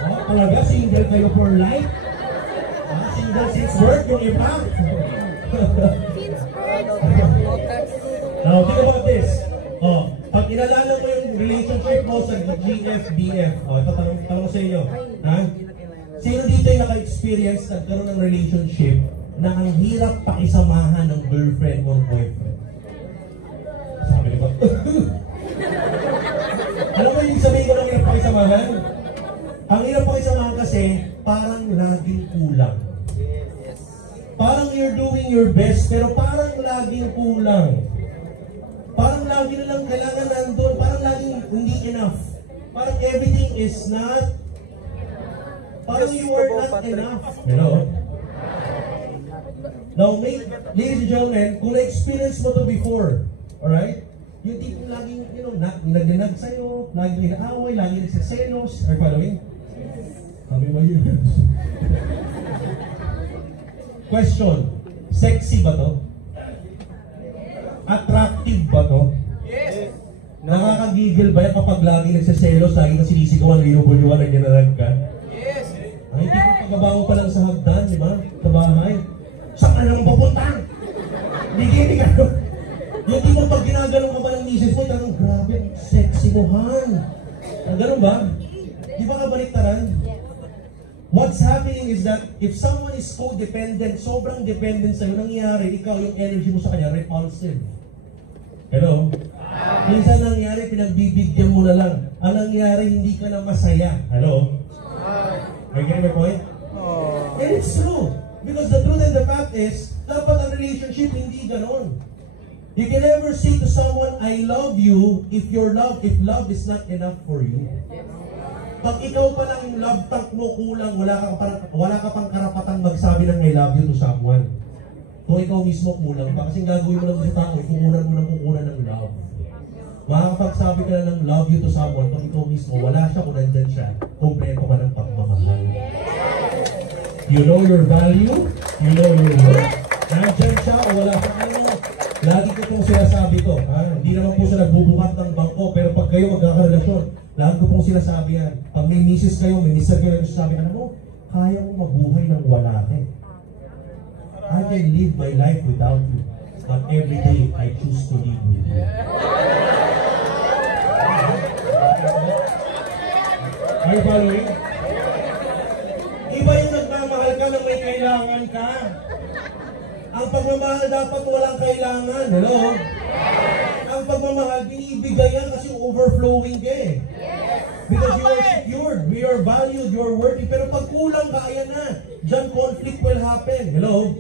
Oh, talaga? Single kayo for life? Single since birth yung iba? Now, think about this. Oh, pag inalala mo yung relationship mo sa GFBF, oh, ito tanong sa inyo. Ha? Sino dito yung naka-experience nagkaroon ng relationship na ang hirap pakisamahan ng girlfriend or boyfriend? Sabi ni ba? Alam mo yung sabihin ko ng hirap pakisamahan? Ang hirap pakisamahan kasi parang laging kulang. Parang you're doing your best pero parang laging kulang. Parang lagi na lang kailangan nandun. Parang laging hindi enough. Parang everything is not. Parang you are not enough. Hello? Now, ladies and gentlemen, kung na-experience mo to before, alright? Yung tipong laging, nagdinag sa'yo, laging inaaway, laging nagsiselos, are you following? Kami ba yun? Question, sexy ba to? Attractive ba to? Yes. Nakakagigil ba yan kapag lagi nagsiselos, lagi na sinisigawan, linubuluan, nagdinarag ka? Yes. Ay, hindi ko pagkabango pa lang sa hagdan, di ba? Sa bahay. Saan ka naman pupunta? Hindi ka. Yung di mo pag ginagalang ka ba ng misis mo, tanong, grabe, sexy mo, Han. Ganun ba? Di ba kabaliktaran? What's happening is that if someone is codependent, sobrang dependent sa'yo, nangyayari, ikaw yung energy mo sa kanya, repulsive. Hello? Minsan nangyayari, pinagbibigyan mo na lang. Ang nangyayari, hindi ka na masaya. Hello? Are you getting my point? And it's true. Because the truth and the fact is, dapat ang relationship hindi ganon. You can never say to someone, I love you, if love is not enough for you. Pag ikaw pa lang yung love tank mo kulang, wala ka pang karapatang magsabi ng I love you to someone. Kung ikaw mismo kulang pa, kasi gagawin mo lang sa tao, kukunan mo ng love. Makakapagsabi ka na ng love you to someone, kung ikaw mismo, wala siya, kung nandyan siya, kumpleto ka ng pagmamahal. You know your value, you know your worth. Nandyan siya o wala siya, lagi ko itong sinasabi ko, hindi naman po siya nagbubuhat ng bangko, pero pag kayo magkakarelasyon, lagi ko pong sinasabi yan. Pag may misis kayo, may mister kayo, nagsasabi ka na mo, kaya mo mabuhay ng wala ka. I can live my life without you, but every day I choose to live with you. Are you following? Iba yung nagmamahal ka nang may kailangan ka. Ang pagmamahal dapat walang kailangan. Hello? Ang pagmamahal, binibigay yan kasi overflowing ka eh. Because you are secured, we are valued, you are worthy. Pero pag kulang ka, ayan na. Diyan conflict will happen. Hello?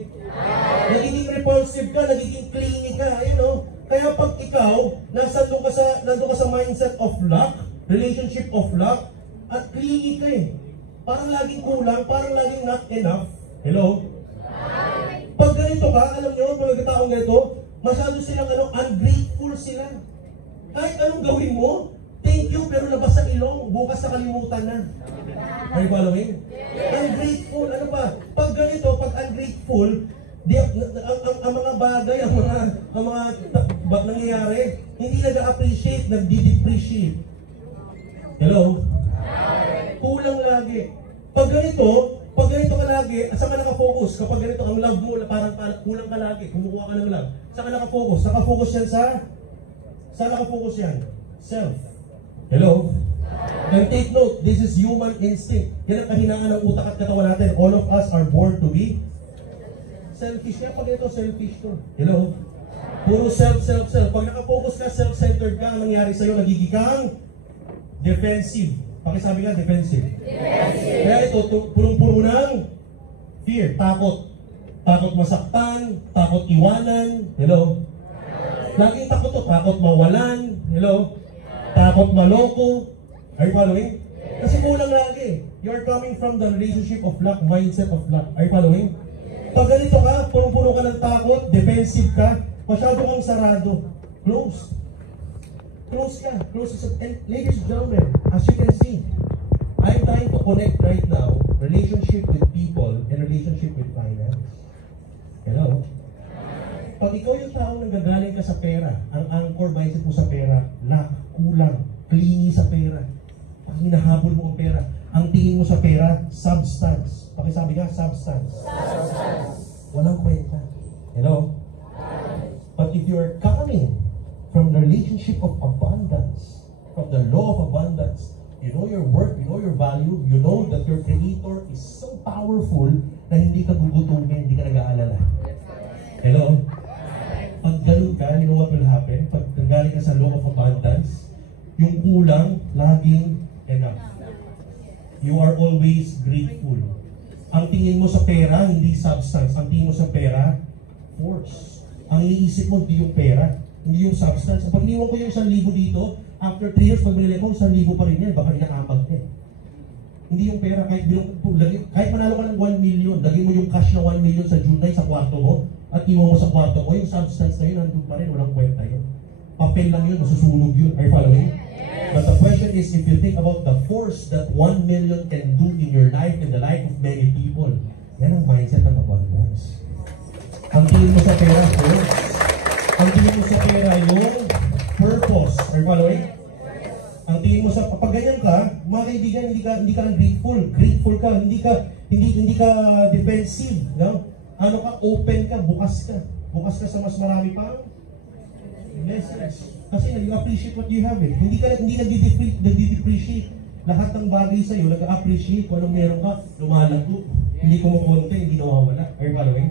Nagiging repulsive ka, nagiging clingy ka. Ayan o. Kaya pag ikaw, nandun ka sa mindset of lack, relationship of lack, at clingy ka eh. Parang laging kulang, parang laging not enough. Hello? Pag ganito ka, alam nyo, pag nagkataong ganito, masyado silang ungrateful sila. Kahit anong gawin mo, thank you, pero labas sa ilong, bukas sa kalimutan na. Are you following? Ungrateful, ano pa? Pag ganito, pag ungrateful, ang mga bagay, ang mga nangyayari, hindi nag-appreciate, nagdi-depreciate. Hello? Kulang lagi. Pag ganito ka lagi, saan ka nakafocus? Kapag ganito ang love mo, parang kulang ka lagi, kumukuha ka ng love. Saan ka nakafocus? Nakafocus yan saan nakafocus yan? Self. Hello? And take note, this is human instinct. Yan ang kahinaan ng utak at katawan natin. All of us are born to be selfish. Kaya pag ito, selfish to. Hello? Puro self. Pag nakafocus ka, self-centered ka, ang nangyari sa'yo, nagiging kang defensive. Pakisabi ka, defensive. Kaya ito, purong-puro ng fear, takot. Takot masaktan, takot iwanan. Hello? Laging takot to, takot mawalan. Hello? Takot maloko. Are you following? Kasi kulang lagi. You are coming from the relationship of lack, mindset of lack. Are you following? Pag ganito ka, purong-puro ka ng takot, defensive ka, masyado kang sarado. Close. Close ka. And ladies and gentlemen, as you can see, I'm trying to connect right now relationship with people and relationship with finance. Hello? Pag ikaw yung taong nanggagaling ka sa pera, ang anchor mindset mo sa pera, lack, kulang, clingy sa pera. Pag hinahabol mo ang pera, ang tingin mo sa pera, substance. Pakisabi ka, substance. Walang kwenta. Hello? But if you are coming from the relationship of abundance, from the law of abundance, you know your worth, you know your value, you know that your Creator is so powerful na hindi ka gugutumin, hindi ka nag-aalala. Hello? Pag ganun ka, you know what will happen? Pag nagaling ka sa law of abundance, yung kulang, laging enough. You are always grateful. Ang tingin mo sa pera, hindi substance. Ang tingin mo sa pera, force. Ang iniisip mo, hindi yung pera, hindi yung substance. Pag iniwan ko yung 1,000 dito, after 3 years, pag binili ko, 1,000 pa rin yan, baka inaamag ka. Hindi yung pera, kahit manalo ka ng 1 million, lagay mo yung cash na 1 million sa Junay sa kwarto mo, at iwan mo sa kwarto mo, yung substance na yun, nandun pa rin, walang kwenta yun. Papel lang yun, masusunog yun. Are you following? But the question is, if you think about the force that 1 million can do in your life, in the life of many people, yan ang mindset ng abundance. Ang tingin mo sa pera, force. Ang tingin mo sa pera, yung purpose. Are you following? Ang tingin mo sa, pag ganyan ka, mga kaibigan, hindi ka lang grateful. Grateful ka, hindi ka defensive. No? Ano ka, open ka, bukas ka. Bukas ka sa mas marami pang blessings. Kasi you appreciate what you have eh. Hindi nag-depreciate. Lahat ng bagay sa'yo, nag-appreciate kung anong meron ka, lumalago. Hindi kumukonte, hindi nawawala. Are you following?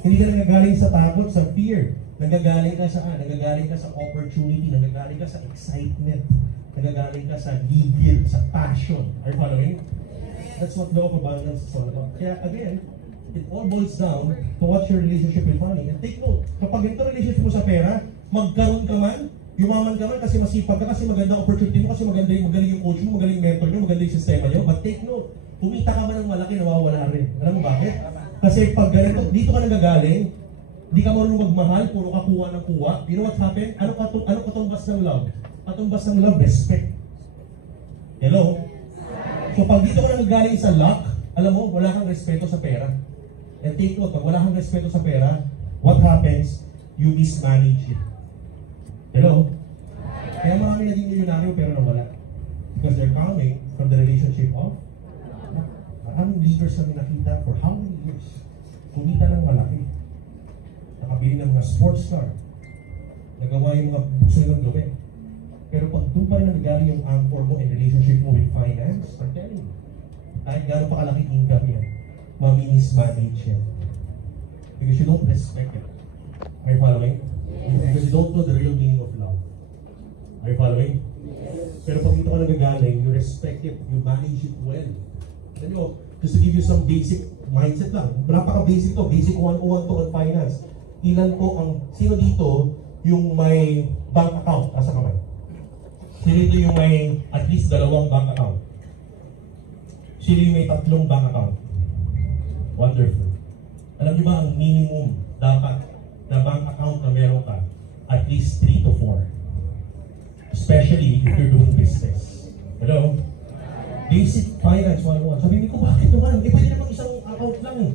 Hindi ka nagagaling sa takot, sa fear. Nagagaling ka sa opportunity, nagagaling ka sa excitement, nagagaling ka sa gigil, sa passion. Are you following? That's what law of abundance is all about. Kaya again, it all boils down to what's your relationship with money. And take note, kapag ito relationship mo sa pera, magkaroon ka man, yumaman ka man kasi masipag ka, kasi maganda opportunity mo, kasi magaling yung coach mo, magaling yung mentor nyo, magaling yung sistema nyo. But take note, kumita ka man ng malaki, nawawala rin. Alam mo bakit? Kasi pag ganito, dito ka nagagaling, hindi ka marunong magmahal, puro ka kuha ng kuha. You know what happened? Ano katumbas ng love? Katumbas ng love, respect. Hello? So pag dito ka nagagaling sa luck, alam mo, wala kang respeto sa pera. And take note, pag wala kang respeto sa pera, what happens? You mismanage it. Hello? Kaya marami naging milyonaryo pero nawala. Because they're coming from the relationship of maraming leaders kami nakita for how many years? Kumita ng malaki. Nakabili ng mga sports car. Nagawa yung mga gusto nilang gawin. Pero pag doon pa rin nagaling yung anchor mo in relationship mo with finance, I'm telling you, kahit gano'n pa kalaki income yan, mami-mismanage yan. Because you don't respect it. Are you following? Because you don't know the real meaning of love. Are you following? Pero pag dito ka nagagaling, you respect it, you manage it well. Alam nyo, just to give you some basic mindset lang. Napaka-basic to, basic 101 to on finance. Sino dito yung may bank account nasa kamay? Sino dito yung may at least 2 bank account? Sino yung may 3 bank account? Wonderful. Alam niyo ba ang minimum dapat na bank account na meron ka? At least 3 to 4. Especially if you're doing business. Hello? Basic finance 101. Sabi ko, bakit naman? Pwede naman isang account lang eh.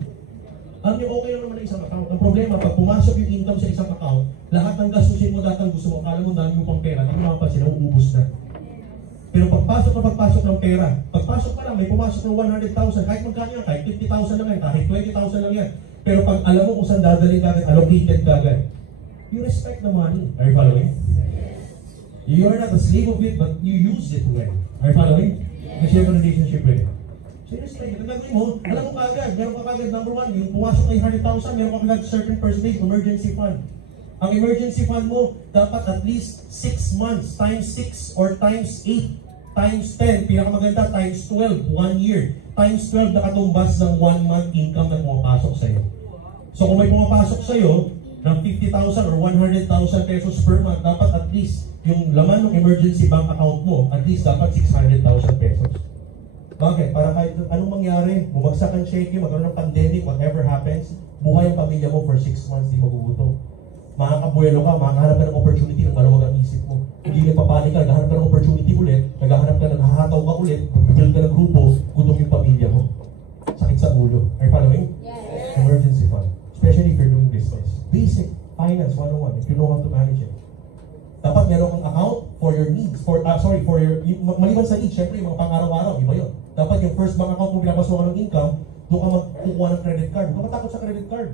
Alam niyo, okay lang naman na isang account. Ang problema, pag pumasok yung income sa isang account, lahat ng gastusin mo dahil gusto mo, akala mo dami mo pang pera, hindi mo makapansin, uubos na. Pero pagpasok ng pera, pagpasok pa lang, may pumasok ng 100,000, kahit magkano yan, kahit 50,000 lang yan, kahit 20,000 lang yan. Pero pag alam mo kung saan dadaling kagad, allocated kagad, you respect the money. Are you following? You are not a slave of it, but you use it well. Are you following? Kasi you have a relationship with it. Seriously, ang gagawin mo, alam mo kagad, meron ka kagad, number 1, yung pumasok ng 100,000, meron ka kagad certain percentage emergency fund. Ang emergency fund mo, dapat at least 6 months, times 6 or times 8, times 10, pinakamaganda, times 12, 1 year. Times 12 na katumbas ng 1 month income na pumapasok sa'yo. So kung may pumapasok sa'yo ng 50,000 or 100,000 pesos per month, dapat at least yung laman ng emergency bank account mo, at least dapat 600,000 pesos. Bakit? Para kahit anong mangyari, bumagsak ang check, magkaroon ng pandemic, whatever happens, buhay ang pamilya mo for 6 months, di magugutom. Makakabuelo ka, makakahanap ka ng opportunity ng maluwag ang isip mo. Hindi nagpapanik ka, naghahanap ka ng opportunity ulit, naghahanap ka, naghahataw ka ulit, mag-build ka ng grupo, gutom yung pamilya mo. Sakit sa ulo. Are you following? Yes. Emergency fund. Especially if you're doing business. Basic finance 101, if you know how to manage it. Dapat meron kang account for your needs, maliban sa needs, syempre yung mga pang-araw-araw, iba yun. Dapat yung first bank account mo pinapasokan ng income, doon ka magkukuha ng credit card. Huwag ka matakot sa credit card.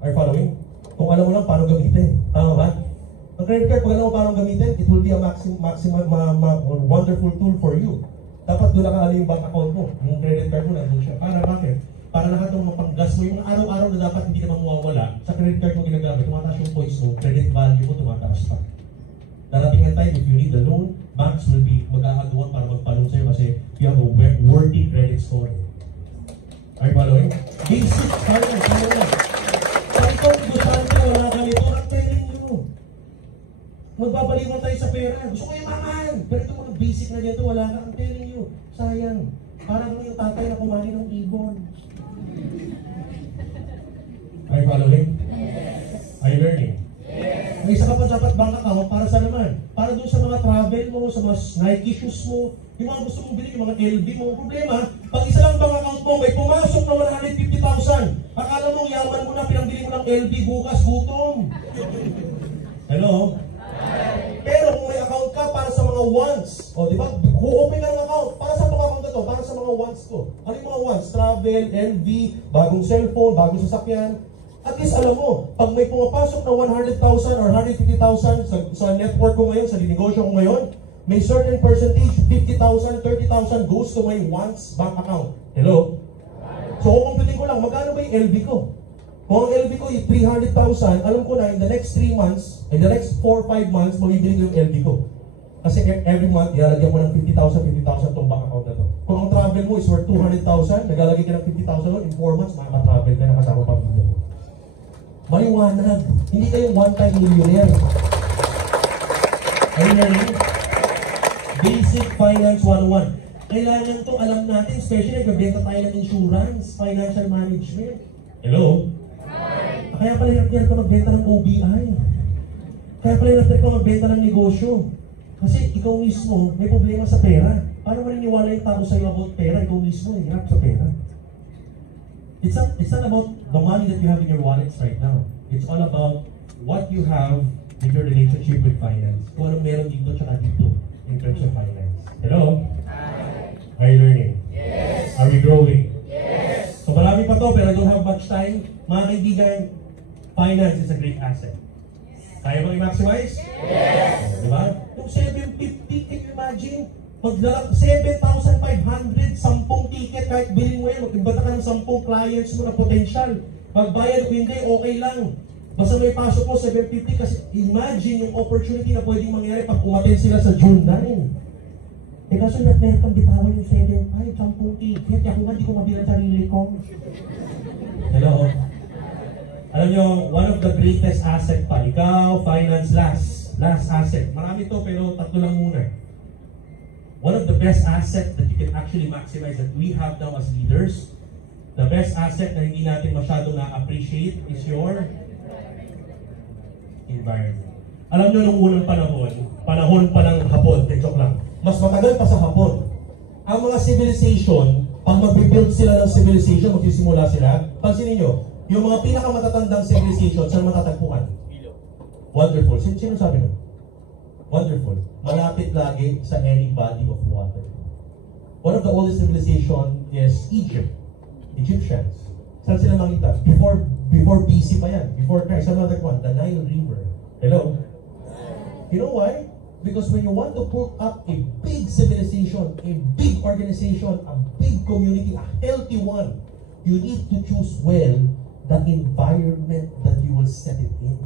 Are you following? Kung alam mo lang paano gamitin. Tama ba? Ang credit card, pag alam mo paano gamitin, it will be a wonderful tool for you. dapat doon nakaano yung bank account mo, yung credit card mo nandun siya. Para bakit? Para lahat ng mga panggas mo, yung mga araw-araw na dapat hindi naman mawawala, sa credit card mo ginagamit, tumataas yung points mo, credit value mo tumataas pa. Darating ang time, if you need a loan, banks will be mag-aaduan para magpa-loan sa'yo kasi you have a worthy credit score. Are you following? Basic, ano lang. Kung ikaw, gustante, wala ka nito, I'm telling you. Magbabaliwan tayo sa pera. Gusto ko yung maman. Pero itong mga basic na dito, wala ka. I'm telling you. Sayang. Parang yung tatay na kumani ng ibon. Are you following? Are you learning? May isa ka pa dapat bank account para sa naman. Para dun sa mga travel mo, sa mga Nike shoes mo, yung mga gusto mong bilhin, yung mga LV mo. Problema, pag isa lang bank account mo, may pumasok na 150,000. Akala mo, yaman mo na, pinambili mo ng LV, bukas, gutom. Hello? Pero kung may account ka para sa mga wants, o di ba? Open ka ng account. Para sa mga account na to? Para sa mga wants ko. Ano yung mga wants? Travel, LV, bagong cellphone, bagong sasakyan. At least alam mo, pag may pumapasok na 100,000 or 150,000 sa network ko ngayon, sa dinegosyo ko ngayon, may certain percentage, 50,000, 30,000 goes to my wants bank account. Hello? So kung computing ko lang, magkano ba yung LV ko? Kung ang LV ko yung 300,000, alam ko na in the next 3 months, in the next 4 or 5 months, mabibili ko yung LV ko. Kasi every month, ilalagyan mo ng 50,000 itong bank account na to. Kung ang travel mo is worth 200,000, naglalagay ka ng 50,000 in 4 months, makaka-travel ka na kasama pamilya mo. Maliwanag. Hindi kayong one-time millionaire. Are you learning? Basic Finance 101. Kailangan to alam natin, especially nagbebenta tayo ng insurance, financial management. Hello? Hi. Kaya pala hirap ka magbenta ng OBI. Kaya pala hirap ka magbenta ng negosyo. Kasi ikaw mismo, may problema sa pera. Paano maniniwala yung tao sa'yo about pera? Ikaw mismo, hirap sa pera. It's not about the money that you have in your wallets right now. It's all about what you have in your relationship with finance. Kung anong meron dito tsaka dito in terms of finance. Hello? Hi. Are you learning? Yes. Are we growing? Yes. So marami pa to pero I don't have much time. Mga kaibigan, finance is a great asset. Kaya bang i-maximize? Yes. Diba? Kung 750, can you imagine? Maglalak 7,500, 10 ticket, kahit bilhin mo yan, mag-imbata ka ng 10 clients mo na potential. Pagbayad ko hindi, okay lang. Basta may pasok mo, 750, kasi imagine yung opportunity na pwedeng mangyari pag umaten sila sa June 9. Eh kaso meron kang bitawan yung 10 ticket, ako nga di ko mabilang sarili ko. Hello? Alam nyo, one of the greatest asset pa, ikaw, finance last asset. Marami to pero tatlo lang muna. One of the best assets that you can actually maximize that we have now as leaders, the best asset na hindi natin masyadong na-appreciate is your environment. Alam nyo, nung unang panahon pa ng Hapon, joke lang, mas matagal pa sa Hapon. Ang mga civilization, pag mag-build sila ng civilization, magsisimula sila, pansinin nyo, yung mga pinakamatatandang civilization, saan matatagpuan? Wonderful. Sino sabi nyo? Wonderful. Malapit lagi sa any body of water. One of the oldest civilization is Egypt. Egyptians. Saan sila makita? Before BC pa yan. Before Christ. Saan matagpuan? The Nile River. Hello? You know why? Because when you want to put up a big civilization, a big organization, a big community, a healthy one, you need to choose well the environment that you will set it in.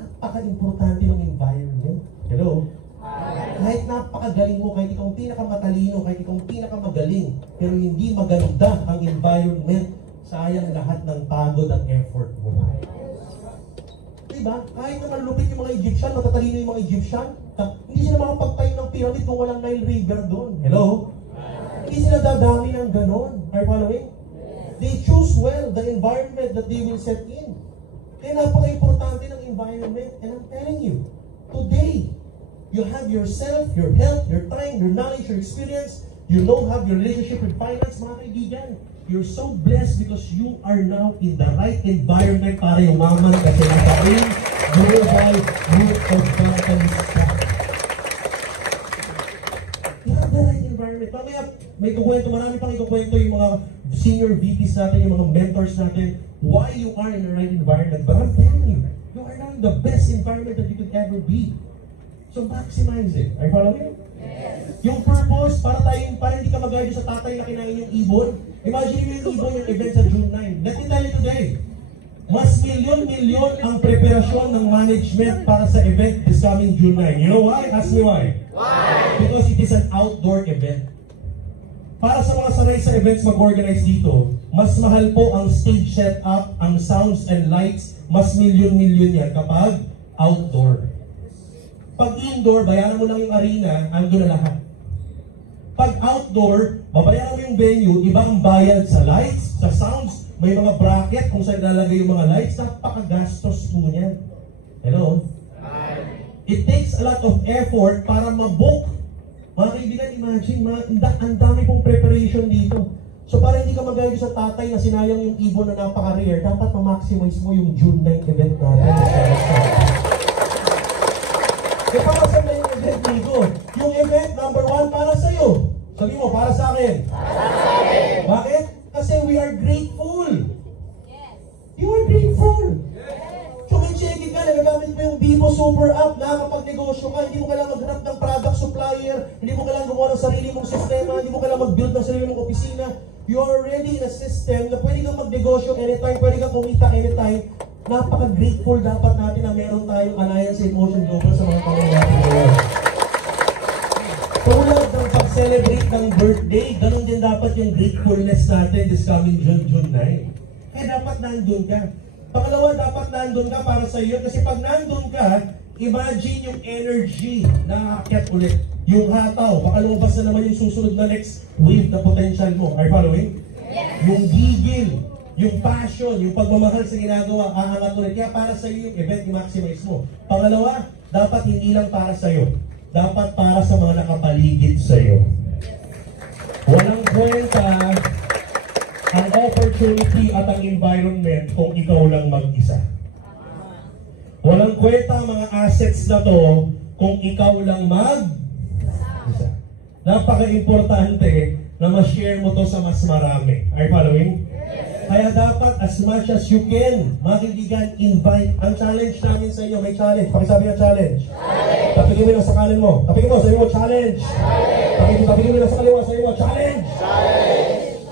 Napaka-importante ng environment. Hello? Kahit napakagaling mo, kahit ikaw pinakamatalino, kahit ikaw pinakamagaling, pero hindi maganda ang environment, sayang lahat ng pagod at effort mo. Diba? Kahit naman lupit yung mga Egyptian, matatalino yung mga Egyptian, hindi sila makapagtayo ng pyramid kung walang Nile River doon. Hello? Hindi sila dadami ng ganon. Are you following? They choose well the environment that they will set in. Kaya napaka-importante ng environment. And I'm telling you, today, you have yourself, your health, your time, your knowledge, your experience. You know, have your relationship with finance, mga kaibigan. You're so blessed because you are now in the right environment para yumaman kasi nagkaroon global group of companies. You have the right environment. Mamaya, may kukwento, marami pang ikukwento yung mga senior VPs natin, yung mga mentors natin, why you are in the right environment. But I'm telling you, you are now in the best environment that you could ever be. So maximize it. Are you following? Yes. Yung purpose, para hindi ka mag-guide sa tatay na kinain yung ibon. Imagine mo yung ibon, yung event sa June 9. Let me tell you today, mas milyon-milyon ang preparasyon ng management para sa event this coming June 9. You know why? Ask me why. Why? Because it is an outdoor event. Para sa mga sanay sa events mag-organize dito, mas mahal po ang stage setup, ang sounds and lights, mas milyon-milyon yan kapag outdoor. Pag indoor, bayaran mo lang yung arena, ando na lahat. Pag outdoor, babayaran mo yung venue, iba ang bayad sa lights, sa sounds, may mga bracket kung saan lalagay yung mga lights, napakagastos po niyan. Hello? It takes a lot of effort para mabook. Mga kaibigan, imagine, ang dami pong preparation dito. So para hindi ka magaya sa tatay na sinayang yung ibon na napaka-rare, dapat ma-maximize mo yung June 9 event natin. E para saan na yung event dito? Yung event number 1 para sa'yo. Sabi mo, para sa akin. Bakit? Kasi we are grateful. You are grateful. So may check it ka, nagagamit mo yung Vivo Super App na kapag negosyo ka, hindi mo kailangan maghanap ng product supplier, hindi mo kailangan gumawa ng sarili mong sistema, hindi mo kailangan mag-build ng sarili mong opisina. You are already in a system na pwede kang magnegosyo anytime, pwede kang kumita anytime. Napaka-grateful dapat natin na meron tayong Alliance in Motion Global sa mga pangyayon natin ngayon. Tulad ng pag-celebrate ng birthday, ganun din dapat yung gratefulness natin this coming June 9. Kaya dapat nandun ka. Pangalawa, dapat nandun ka para sa iyo. Kasi pag nandun ka, imagine yung energy na aakyat ulit. Yung hataw, baka lumabas na naman yung susunod na next wave na potential mo. Are you following? Yes. Yung gigil, yung passion, yung pagmamahal sa ginagawa, aangat ulit. Kaya para sa iyo yung event, i-maximize mo. Pangalawa, dapat hindi lang para sa iyo. Dapat para sa mga nakapaligid sa iyo. Walang kwenta ang opportunity at ang environment kung ikaw lang mag-isa. Walang kwenta ang mga assets na to kung ikaw lang mag-isa. Napaka-importante na ma-share mo to sa mas marami. Are you following? Kaya dapat as much as you can, mga kaibigan, invite. Ang challenge namin sa inyo, may challenge. Pakisabi ng challenge. Tapigin mo lang sa kanan mo. Tapigin mo, sabi mo, challenge. Tapigin mo lang sa kaliwa, sabi mo, challenge.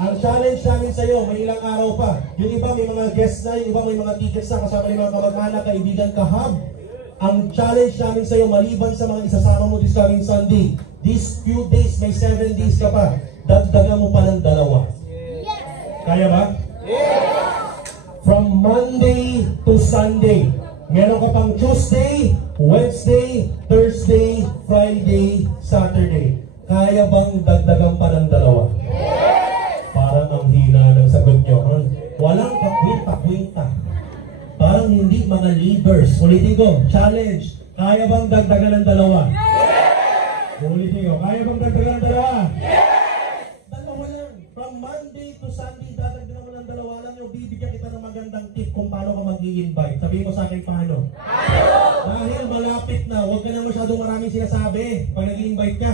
Ang challenge namin sa iyo, may ilang araw pa. Yung iba may mga guests na, yung iba may mga tickets na, kasama yung mga kamag-anak, kaibigan, kahab. Ang challenge namin sa iyo, maliban sa mga isasama mo this coming Sunday, these few days, may 7 days ka pa, dagdagan mo pa ng 2. Kaya ba? From Monday to Sunday, meron ka pang Tuesday, Wednesday, Thursday, Friday, Saturday. Kaya bang dagdagan pa ng 2? Parang ang hina ng sagot nyo. Walang kakwinta-kwinta. Parang hindi mga leaders. Ulitin ko, challenge. Kaya bang dagdagan ng 2? Ulitin ko, kaya bang dagdagan ng 2? Dalawa lang. From Monday to Sunday, dadagdagan mo ng 2. Alam nyo, bibigyan kita ng magandang tip kung paano ka mag-i-invite. Sabihin mo sa akin paano. Dahil malapit na, huwag ka na masyadong maraming sinasabi pag nag-i-invite ka.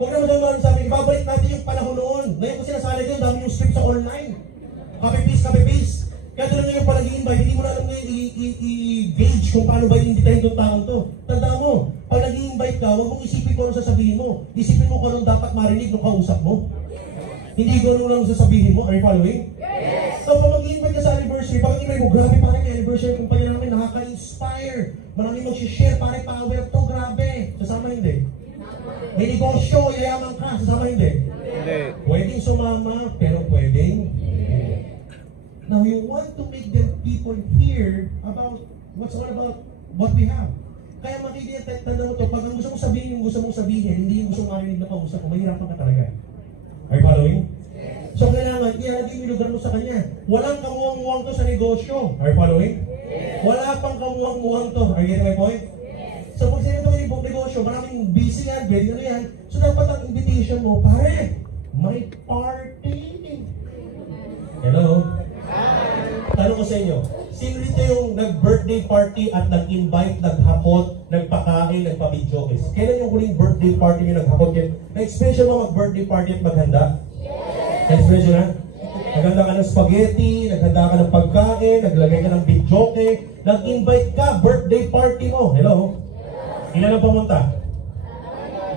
Huwag naman naman sabi, ibabalik natin yung panahon noon. Ngayon kung sinasali ko, dami yung script sa online. Copy-paste. Kaya doon nyo yung pag-i-invite, hindi mo na alam ngayon i-gauge kung paano ba i-invitahin itong taong to. Tanda mo, pag nag-i-invite ka, huwag mong isipin kung anong sasabihin mo. Isipin mo kung anong dapat marinig nung kausap mo. Hindi ko anong lang sasabihin mo. Are you following? Yes! So, pag mag-i-invite ka sa anniversary, pag i-invite mo, grabe parang anniversary ng kumpanya namin, nakaka-inspire. Maraming mag-share, parang power to, grabe. Sasama hindi. May negosyo, yayaman ka, sasama hindi? Hindi. Pwedeng sumama, pero pwedeng hindi. Now, you want to make them people hear about what's all about what we have. Kaya makikita, tanda mo to, pag ang gusto mong sabihin, yung gusto mong sabihin, hindi yung gusto mong marinig na kausap mo, mahirapan ka talaga. Are you following? So, kailangan, ialagay yung lugar mo sa kanya. Walang kamuwang-muwang to sa negosyo. Are you following? Wala pang kamuwang-muwang to. Are you getting my point? So pag sino ito yung negosyo, maraming busy yan, pwede na yan. So dapat ang invitation mo, pare, may party. Hello? Tanong ko sa inyo, sino dito yung nag-birthday party at nag-invite, naghakot, nagpakain, nagpa-videokis? Kailan yung huling birthday party nyo naghakot yun? Na-experience mo mag-birthday party at maghanda? Na-experience nyo na? Naghanda ka ng spaghetti, naghanda ka ng pagkain, naglagay ka ng videoke, nag-invite ka, birthday party mo. Hello? Ilan ang pumunta?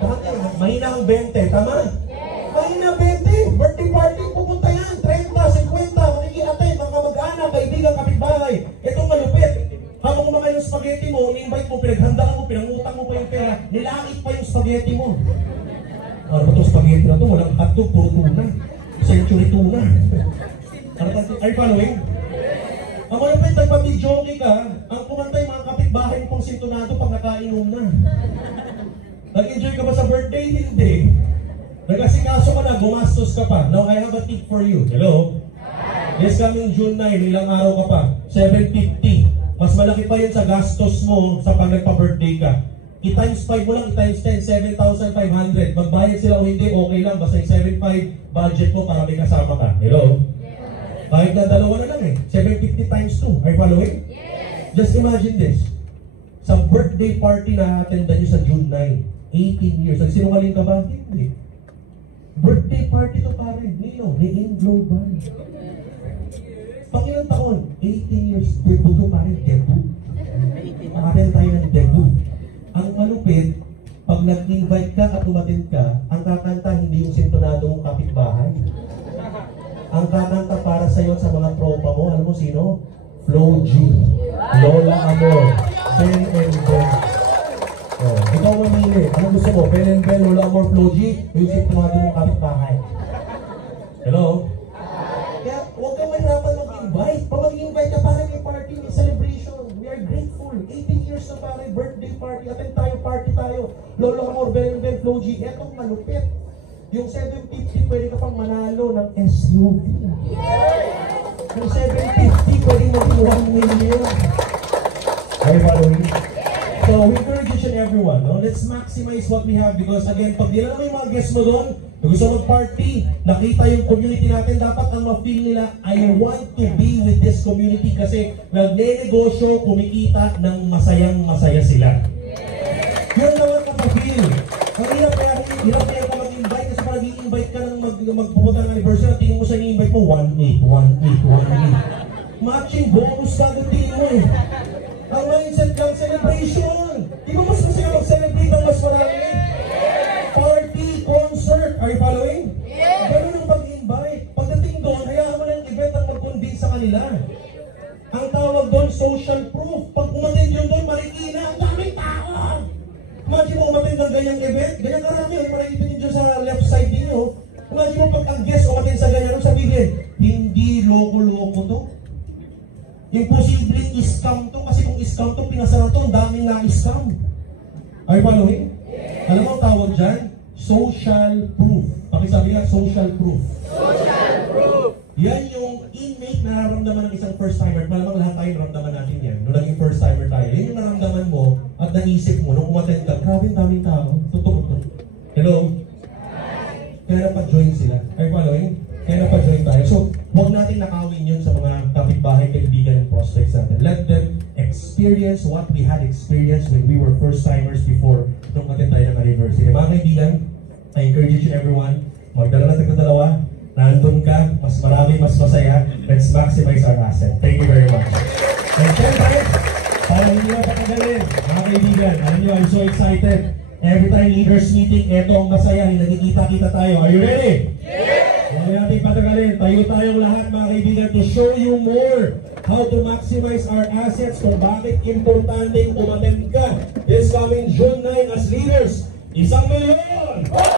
Dati, Mahina ang 20, tama? Mahina 20. Birthday party, pupunta yan. 30, 50, makikiatay, mga mag-anak, kaibigan, kapitbahay. Itong malupit. Habang kumakain yung spaghetti mo, ni-invite mo, pinaghandaan mo, pinangutang mo pa yung pera, nilangit pa yung spaghetti mo. Ano ba itong spaghetti na ito? Walang hotdog, puro tuna. Century tuna. Are you following? Ang malupit, nagpapidyoke ka, ang kumanta yung mga kapitbahay mo pang sintonado pag nakainom na. Nag-enjoy ka ba sa birthday? Hindi. Nag-asikaso ka na, gumastos ka pa. Now, I have a tip for you. Hello? This coming June 9, ilang araw ka pa? 750. Mas malaki pa yun sa gastos mo sa pag nagpa-birthday ka. I-times 5 mo lang, i-times 10, 7,500. Magbayad sila o hindi, okay lang. Basta yung 7,500 budget mo para may kasama ka. Hello? Kahit na dalawa na lang eh. 750 times 2. Are you following? Yes! Just imagine this. Sa birthday party na attenda nyo sa June 9, 18 years. Nagsinungaling ka ba? Hindi. Birthday party to pare. Nino, ni-in global. Pang ilang taon? 18 years. Debut to pare. Debut. Makatin tayo ng debut. Ang malupit, pag nag-invite ka at umatin ka, ang kakanta hindi yung sintonado mong kapitbahay. Ang kakanta para sa'yo sa mga tropa mo, alam mo sino? Flo G, Lola Amor, Ben and Ben. Oh, ikaw mamili. Ano gusto mo? Ben and Ben, Lola Amor, Flo G, yung sintonado mong kapitbahay. Hello? Kaya huwag kang mahirapan mag-invite. Pag mag-invite ka, parang may party, may celebration. We are grateful. 18 years na parang birthday party. Attend tayo, party tayo. Lola Amor, Ben and Ben, Flo G. Etong malupit. Yung 750, pwede ka pang manalo ng SUV. Yung 750, pwede maging 1 million. Are you following? So, we encourage each and everyone, no? Let's maximize what we have because again, pag nila yung mga guests mo doon, gusto mag-party, nakita yung community natin, dapat ang ma-feel nila, I want to be with this community kasi nagne-negosyo, kumikita ng masayang-masaya sila. Yun naman ma-feel. Ang hirap kaya ka mag-invite kasi pag nag-invite ka ng magpupunta ng anniversary at tingin mo sa i-invite mo, 1,800. Matching bonus ka agad tingin mo eh. Ang mindset lang, celebration. Di ba mas masaya mag-celebrate ang mas marami? Party, concert. Are you following? Ganun ang pag-invite. Pagdating doon, hayaan mo lang yung event ang mag-convince sa kanila. Ang tawag doon, social proof. Pag umatin yun doon, marikina, ang daming tao. Imagine mo umatin ng ganyang event, ganyan karami, yung makikita nyo dyan sa left side niyo. Imagine mo pag ang guest umatin sa ganyan, anong sabihin? Hindi loko-loko to. Imposible i-scam to, kasi kung i-scam to, pinasara to, ang daming na-scam. Are you following? Alam mo ang tawag dyan? Social proof. Pakisabi nga, social proof. Social proof! Yan yung inmate na nararamdaman ng isang first-timer. Malamang lahat tayo naramdaman natin yan. Nung naging first-timer tayo, yan yung naramdaman mo at naisip mo nung umattend ka, grabe ang daming tao. Totoo to. Hello? Kaya napajoin sila. Are you following? Kaya napajoin tayo. So, huwag natin nakawin yun sa mga kapitbahay, kaibigan, and prospects natin. Let them experience what we had experienced when we were first-timers before nung attend tayo ng anniversary. Mga kaibigan, I encourage each and everyone, magdala na tagdadalawa, nandun ka, mas marami, mas masaya. Let's maximize our asset. Thank you very much. And syempre, para hindi mo patagalin, mga kaibigan, alam nyo, I'm so excited. Every time leaders meeting, eto ang masaya, nagkikita-kita tayo. Are you ready? Yes! Huwag natin patagalin. Tayo tayong lahat, mga kaibigan, to show you more how to maximize our assets kung bakit importante umattend ka this coming June 9 as leaders. 1 milyon!